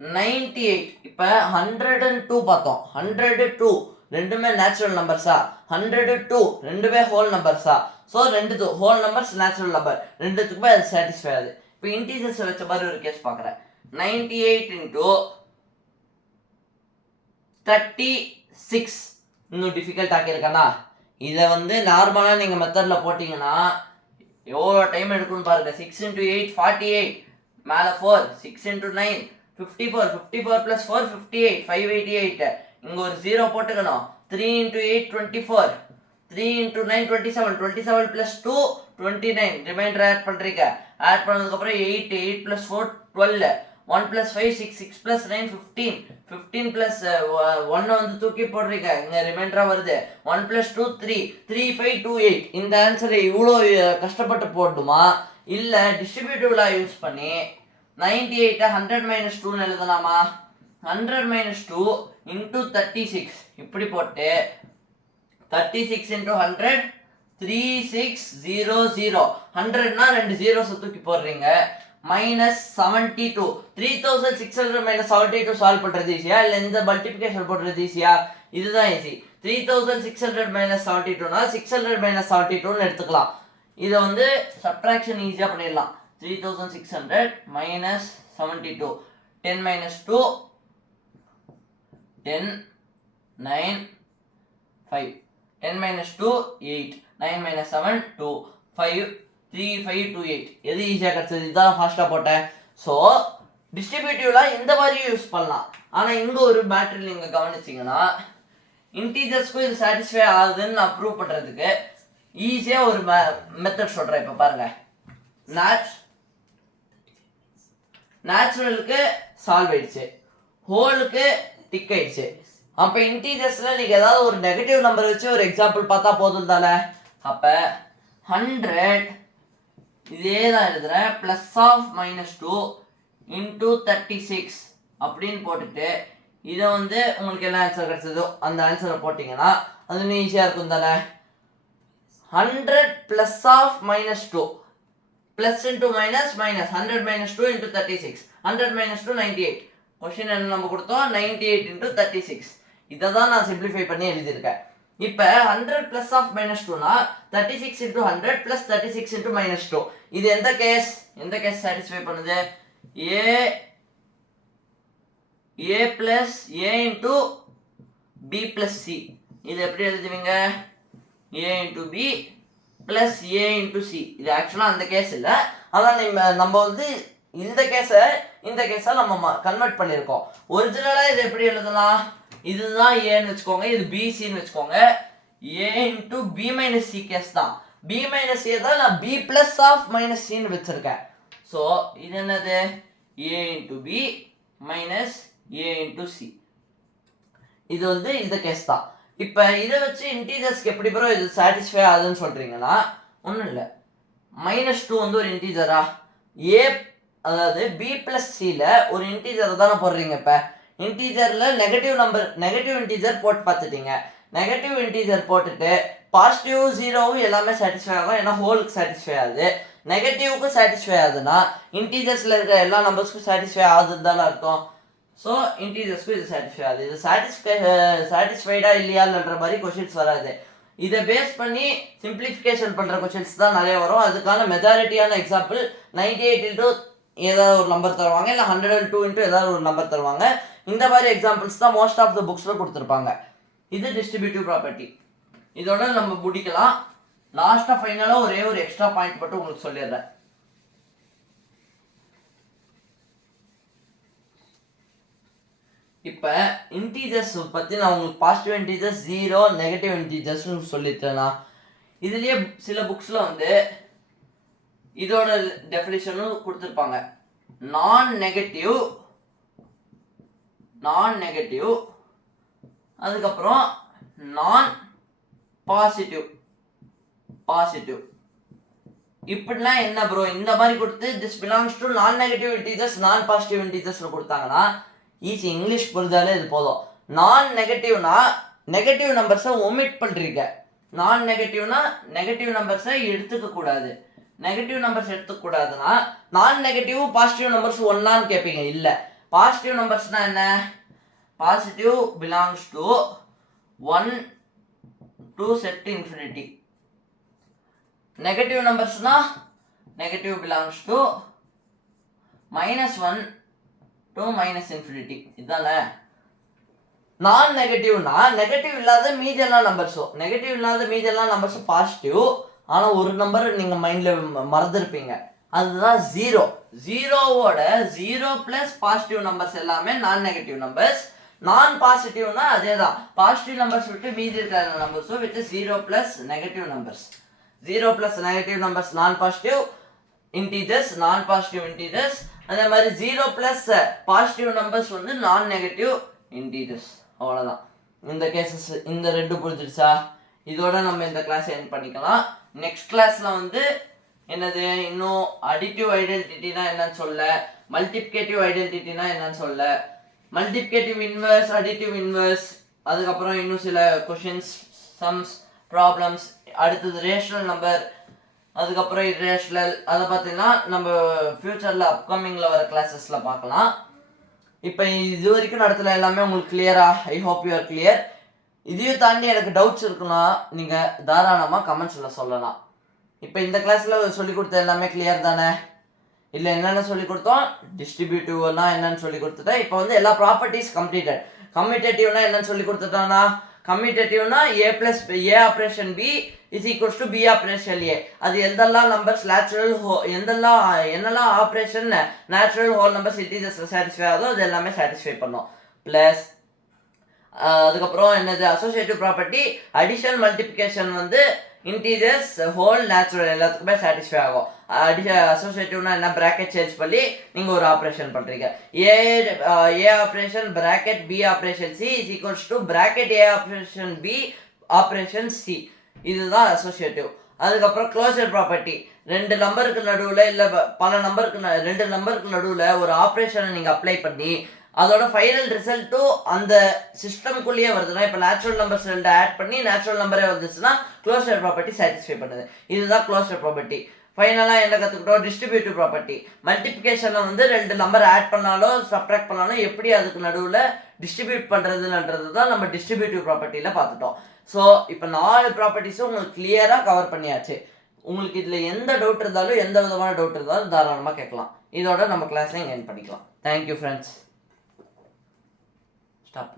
98. இப்போ 102 பார்த்தோம். 102 ரெண்டுமே நேச்சுரல் நம்பர்ஸா, 102 ரெண்டுமே ஹோல் நம்பர்ஸா. ஸோ ரெண்டு ஹோல் நம்பர்ஸ் நேச்சுரல் நம்பர், ரெண்டுத்துக்குமே அது சாட்டிஸ்ஃபை ஆகுது. இப்போ இன்டீஜர்ஸ் வச்ச மாதிரி ஒரு கேஸ் பார்க்குறேன். 98 × 36 இன்னும் டிஃபிகல்ட் ஆக்கியிருக்கேன்னா, இதை வந்து நார்மலாக நீங்கள் மெத்தடில் போட்டிங்கன்னா எவ்வளோ டைம் எடுக்குன்னு பாருங்க. 6 × 8 48, மேலே 4 6 × 9 54 54 + 4 58 588. இங்கே ஒரு 0 போட்டுக்கணும். 3 × 8 24 3 × 9 27 27 + 2 29 ரிமைண்டர் ஆட் பண்ணுறீங்க. ஆட் பண்ணதுக்கப்புறம் 8 8 + 4 12 1 + 5 6 6 + 9 15 15 + 1 வந்து தூக்கி போடுறீங்க. இங்கே ரிமைண்டராக வருது. 1 + 2 3 3 5 2 8. இந்த ஆன்சரை இவ்வளோ கஷ்டப்பட்டு போடணுமா? இல்லை டிஸ்ட்ரிபியூட்டிவ்லாம் யூஸ் பண்ணி 98 100 - 2 எழுதலாமா? 100 - 2 × 36 இப்படி போட்டு 36 × 100 3600. 100னா 2 zeros தூக்கி போடுறீங்க. -72 3600 - 72 சால்வ் பண்றது ஈஸியா இல்லை இந்த மல்டிப்ளிகேஷன் போடுறது ஈஸியா? இதுதான் ஈஸி. 3600 - 72னா 600 - 72ன்னு எடுத்துக்கலாம். இதை வந்து சப்ட்ராக்ஷன் ஈஸியாக பண்ணிடலாம். 3600 - 72 10 - 2 10 9 5 10 - 2 8 9 - 7 2 5 3 5 2 8. எது ஈஸியாக கிடச்சது? இதுதான் ஃபாஸ்ட்டாக போட்டேன். ஸோ டிஸ்ட்ரிபியூட்டிவ்லாம் இந்த மாதிரி யூஸ் பண்ணலாம். ஆனால் இங்கே ஒரு மேட்ரு நீங்கள் கவனிச்சிங்கன்னா, இன்டீஜர்ஸ்க்கும் இது சாட்டிஸ்ஃபை ஆகுதுன்னு நான் ப்ரூவ் பண்ணுறதுக்கு ஈஸியாக ஒரு மெத்தட் சொல்கிறேன். இப்போ பாருங்கள், நேச்சுரலுக்கு சால்வ் ஆயிடுச்சு, ஹோலுக்கு டிக் ஆயிடுச்சு. அப்போ இன்டீஜர்ஸில் நீங்கள் ஏதாவது ஒரு நெகட்டிவ் நம்பர் வச்சு ஒரு எக்ஸாம்பிள் பார்த்தா போதும் தானே. அப்போ 100 இதே தான் எழுதுறேன். +(-2) × 36 அப்படின்னு போட்டுட்டு இதை வந்து உங்களுக்கு என்ன ஆன்சர் கிடைச்சதோ அந்த ஆன்சரை போட்டிங்கன்னா அது இன்னும் ஈஸியாக இருக்கும் தானே. 100 +(-2) plus into minus minus 100 - 2 × 36 100 - 2 98. Question என்ன நம்ம கொடுத்தோம்? 98 × 36. இதை தான் நான் சிம்பிளிஃபை பண்ணி எழுதியிருக்கேன். இப்போ 100 +(-2)னா 36 × 100 + 36 × -2. இது எந்த கேஸ் சாட்டிஸ்ஃபை பண்ணுது? a + a × b + c. இது எப்படி எழுதுவீங்க? a × b + a × c. இது ஆக்சுவலாக அந்த கேஸ் இல்லை, அதான் நம்ம வந்து இந்த கேஸை நம்ம கன்வெர்ட் பண்ணியிருக்கோம். ஒரிஜினலாக இது எப்படி எழுதலாம்? இதுதான் ஏன்னு வச்சுக்கோங்க, இது பிசின்னு வச்சுக்கோங்க. a × b - c கேஸ் தான். b - c தான் நான் b + -cன்னு வச்சிருக்கேன். ஸோ இது என்னது? a × b - a × c. இது வந்து இந்த கேஸ் தான். இப்போ இதை வச்சு இன்டீஜர்ஸ்க்கு எப்படி ப்ரோ இது சாட்டிஸ்ஃபை ஆகுதுன்னு சொல்கிறீங்கன்னா, ஒன்றும் இல்லை. -2 வந்து ஒரு இன்டீஜரா? அதாவது b + cல ஒரு இன்டீஜரை தானே போடுறீங்க. இப்போ இன்டீஜரில் நெகட்டிவ் இன்டீஜர் போட்டு பார்த்துட்டீங்க. நெகட்டிவ் இன்டீஜர் போட்டுட்டு பாசிட்டிவ் 0வும் எல்லாமே சாட்டிஸ்ஃபை ஆகும், ஏன்னா ஹோலுக்கு சாட்டிஸ்ஃபை ஆகுது. நெகட்டிவ்க்கும் சாட்டிஸ்ஃபை ஆகுதுன்னா இன்டீஜர்ஸில் இருக்கிற எல்லா நம்பர்ஸ்க்கும் சாட்டிஸ்ஃபை ஆகுதுன்னு தானே அர்த்தம். ஸோ இன்டீஜர்ஸ்க்கும் இது சாட்டிஸ்ஃபை ஆகுது. இது சாட்டிஸ்ஃபைடா இல்லையான்ற மாதிரி கொஷின்ஸ் வராது. இதை பேஸ் பண்ணி சிம்பிளிஃபிகேஷன் பண்ணுற கொஷின்ஸ் தான் நிறைய வரும். அதுக்கான மெஜாரிட்டியான எக்ஸாம்பிள் 98 × ஏதாவது ஒரு நம்பர் தருவாங்க, இல்லை 102 இன்ட்டு ஏதாவது ஒரு நம்பர் தருவாங்க. இந்த மாதிரி எக்ஸாம்பிள்ஸ் தான் மோஸ்ட் ஆஃப் த புக்ஸில் கொடுத்துருப்பாங்க. இது டிஸ்ட்ரிபியூட்டிவ் ப்ராப்பர்ட்டி. இதோட நம்ம முடிக்கலாம். லாஸ்ட்டாக ஃபைனலாக ஒரே ஒரு எக்ஸ்ட்ரா பாயிண்ட் மட்டும் உங்களுக்கு சொல்லிடுறேன். இப்போ இன்டீஜர்ஸ் பற்றி நான் உங்களுக்கு பாசிட்டிவ் இன்டீஜர்ஸ், 0, நெகட்டிவ் இன்டீஜர்ஸ்னு சொல்லிட்டேன்னா, இதுலேயே சில புக்ஸில் வந்து இதோட டெஃபினிஷனும் கொடுத்துருப்பாங்க. நான் நெகட்டிவ், அதுக்கப்புறம் நான் பாசிட்டிவ். இப்படிலாம் என்ன ப்ரோ இந்த மாதிரி கொடுத்து திஸ் பிலாங்ஸ் டு நான் நெகட்டிவ் இன்டீஜர்ஸ், நான் பாசிட்டிவ் இன்டீஜர்ஸ்னு கொடுத்தாங்கன்னா ஈஸி, இங்கிலீஷ் புரிஞ்சாலே இது போதும். நான் நெகட்டிவ்னா நெகட்டிவ் நம்பர்ஸை ஒமிட் பண்ணுறீங்க. நான் நெகட்டிவ்னா நெகட்டிவ் நம்பர்ஸை எடுத்துக்க கூடாது. நெகட்டிவ் நம்பர்ஸ் எடுத்துக்கூடாதுன்னா நான் நெகட்டிவ் பாசிட்டிவ் நம்பர்ஸ் ஒன்னான்னு கேட்பீங்க. இல்லை, பாசிட்டிவ் நம்பர்ஸ்னா என்ன? Positive belongs to 1 to set to infinity. Negative நம்பர்ஸ்னா negative belongs to -1 to -infinity. இதுதானே நான் நெகட்டிவ்னா நெகட்டிவ் இல்லாத மீதெல்லாம் நம்பர்ஸும் பாசிட்டிவ். ஆனால் ஒரு நம்பர் நீங்கள் மைண்டில் மறந்துருப்பீங்க, அதுதான் 0. 0வோட 0 + பாசிட்டிவ் நம்பர்ஸ் எல்லாமே நான் நெகட்டிவ் நம்பர்ஸ். நான் பாசிட்டிவ்னா அதே தான், பாசிட்டிவ் நம்பர்ஸ் விட்டு மீதி இருக்கிற நம்பர்ஸும் with 0 + negative numbers. 0 + negative numbers non positive integers. அதே மாதிரி 0 + பாசிட்டிவ் நம்பர்ஸ் வந்து நான் நெகட்டிவ் இன்டீஜர்ஸ். அவ்வளோதான் இந்த கேசஸ். இந்த ரெண்டு புரிஞ்சிடுச்சா? இதோட நம்ம இந்த கிளாஸ் எண்ட் பண்ணிக்கலாம். நெக்ஸ்ட் கிளாஸ்ல வந்து என்னது, இன்னும் அடிட்டிவ் ஐடென்டிட்டினா என்னன்னு சொல்ல, மல்டிப்ளிகேட்டிவ் ஐடென்டிட்டினா என்னன்னு சொல்ல, மல்டிப்ளிகேட்டிவ் இன்வர்ஸ், அடிட்டிவ் இன்வர்ஸ், அதுக்கப்புறம் இன்னும் சில கொஷின்ஸ், சம்ஸ், ப்ராப்ளம்ஸ், அடுத்தது ரேஷனல் நம்பர், அதுக்கப்புறம் இரேஷனல். அதை பார்த்தீங்கன்னா நம்ம ஃபியூச்சரில் அப்கமிங்கில் வர கிளாஸஸில் பார்க்கலாம். இப்போ இது வரைக்கும் நடத்துல எல்லாமே உங்களுக்கு கிளியரா? I hope you are clear. இதையும் தாண்டி எனக்கு டவுட்ஸ் இருக்குன்னா நீங்கள் தாராளமாக கமெண்ட்ஸில் சொல்லலாம். இப்போ இந்த கிளாஸில் சொல்லி கொடுத்த எல்லாமே கிளியர் தானே? இல்லை என்னென்ன சொல்லி கொடுத்தோம், டிஸ்ட்ரிபியூட்டிவ்னா என்னன்னு சொல்லி கொடுத்துட்டேன். இப்போ வந்து எல்லா ப்ராப்பர்ட்டிஸ் கம்ப்ளீட்டட். கம்யூட்டேட்டிவ்னா என்னன்னு சொல்லி கொடுத்துட்டானா, கம்யூட்டேட்டிவ்னா A + A operation B is equals to B operation A. அது எந்தெல்லாம் நம்பர்ஸ் என்னெல்லாம் ஆப்ரேஷன் நேச்சுரல் ஹோல் நம்பர்ஸ் இன்டீஜர்ஸில் சாட்டிஸ்ஃபை ஆகுதோ அது எல்லாமே சாட்டிஸ்ஃபை பண்ணோம். ப்ளஸ் அதுக்கப்புறம் என்னது, அசோசியேட்டிவ் ப்ராப்பர்ட்டி, அடிஷன் மல்டிப்ளிகேஷன் வந்து இன்டீஜர்ஸ் ஹோல் நேச்சுரல் எல்லாத்துக்குமே சாட்டிஸ்ஃபை ஆகும். அசோசியேட்டிவ்னா என்ன, பிராக்கெட் சேஞ்ச் பண்ணி நீங்கள் ஒரு ஆப்ரேஷன் பண்ணுறீங்க. A operation bracket B operation C is equals to bracket A operation B operation C. இதுதான் அசோசியேட்டிவ். அதுக்கப்புறம் க்ளோசர் ப்ராப்பர்ட்டி, ரெண்டு நம்பருக்கு நடுவில் இல்லை பல நம்பருக்கு ரெண்டு நம்பருக்கு நடுவில் ஒரு ஆப்ரேஷனை நீங்கள் அப்ளை பண்ணி அதோட ஃபைனல் ரிசல்ட்டும் அந்த சிஸ்டம்குள்ளேயே வருதுன்னா, இப்போ நேச்சுரல் நம்பர்ஸ் ரெண்டு ஆட் பண்ணி நேச்சுரல் நம்பரே வந்துச்சுன்னா க்ளோசர் ப்ராப்பர்ட்டி சாட்டிஸ்ஃபை பண்ணுது. இதுதான் க்ளோசர் ப்ராப்பர்ட்டி. ஃபைனலாக என்ன கற்றுக்கிட்டோம், டிஸ்ட்ரிபியூட்டிவ் ப்ராப்பர்ட்டி. மல்டிப்ளிகேஷனில் வந்து ரெண்டு நம்பர் ஆட் பண்ணாலும் சப்ட்ராக்ட் பண்ணாலும் எப்படி அதுக்கு நடுவில் டிஸ்ட்ரிபியூட் பண்ணுறதுன்றது தான் நம்ம டிஸ்ட்ரிபியூட்டிவ் ப்ராப்பர்ட்டியில் பார்த்துட்டோம். ஸோ இப்போ 4 ப்ராப்பர்ட்டிஸும் உங்களுக்கு கிளியராக கவர் பண்ணியாச்சு. உங்களுக்கு இதில் எந்த டவுட் இருந்தாலும் எந்த விதமான டவுட் இருந்தாலும் தாராளமாக கேட்கலாம். இதோட நம்ம கிளாஸையும் எண்ட் பண்ணிக்கலாம். Thank you friends. Stop.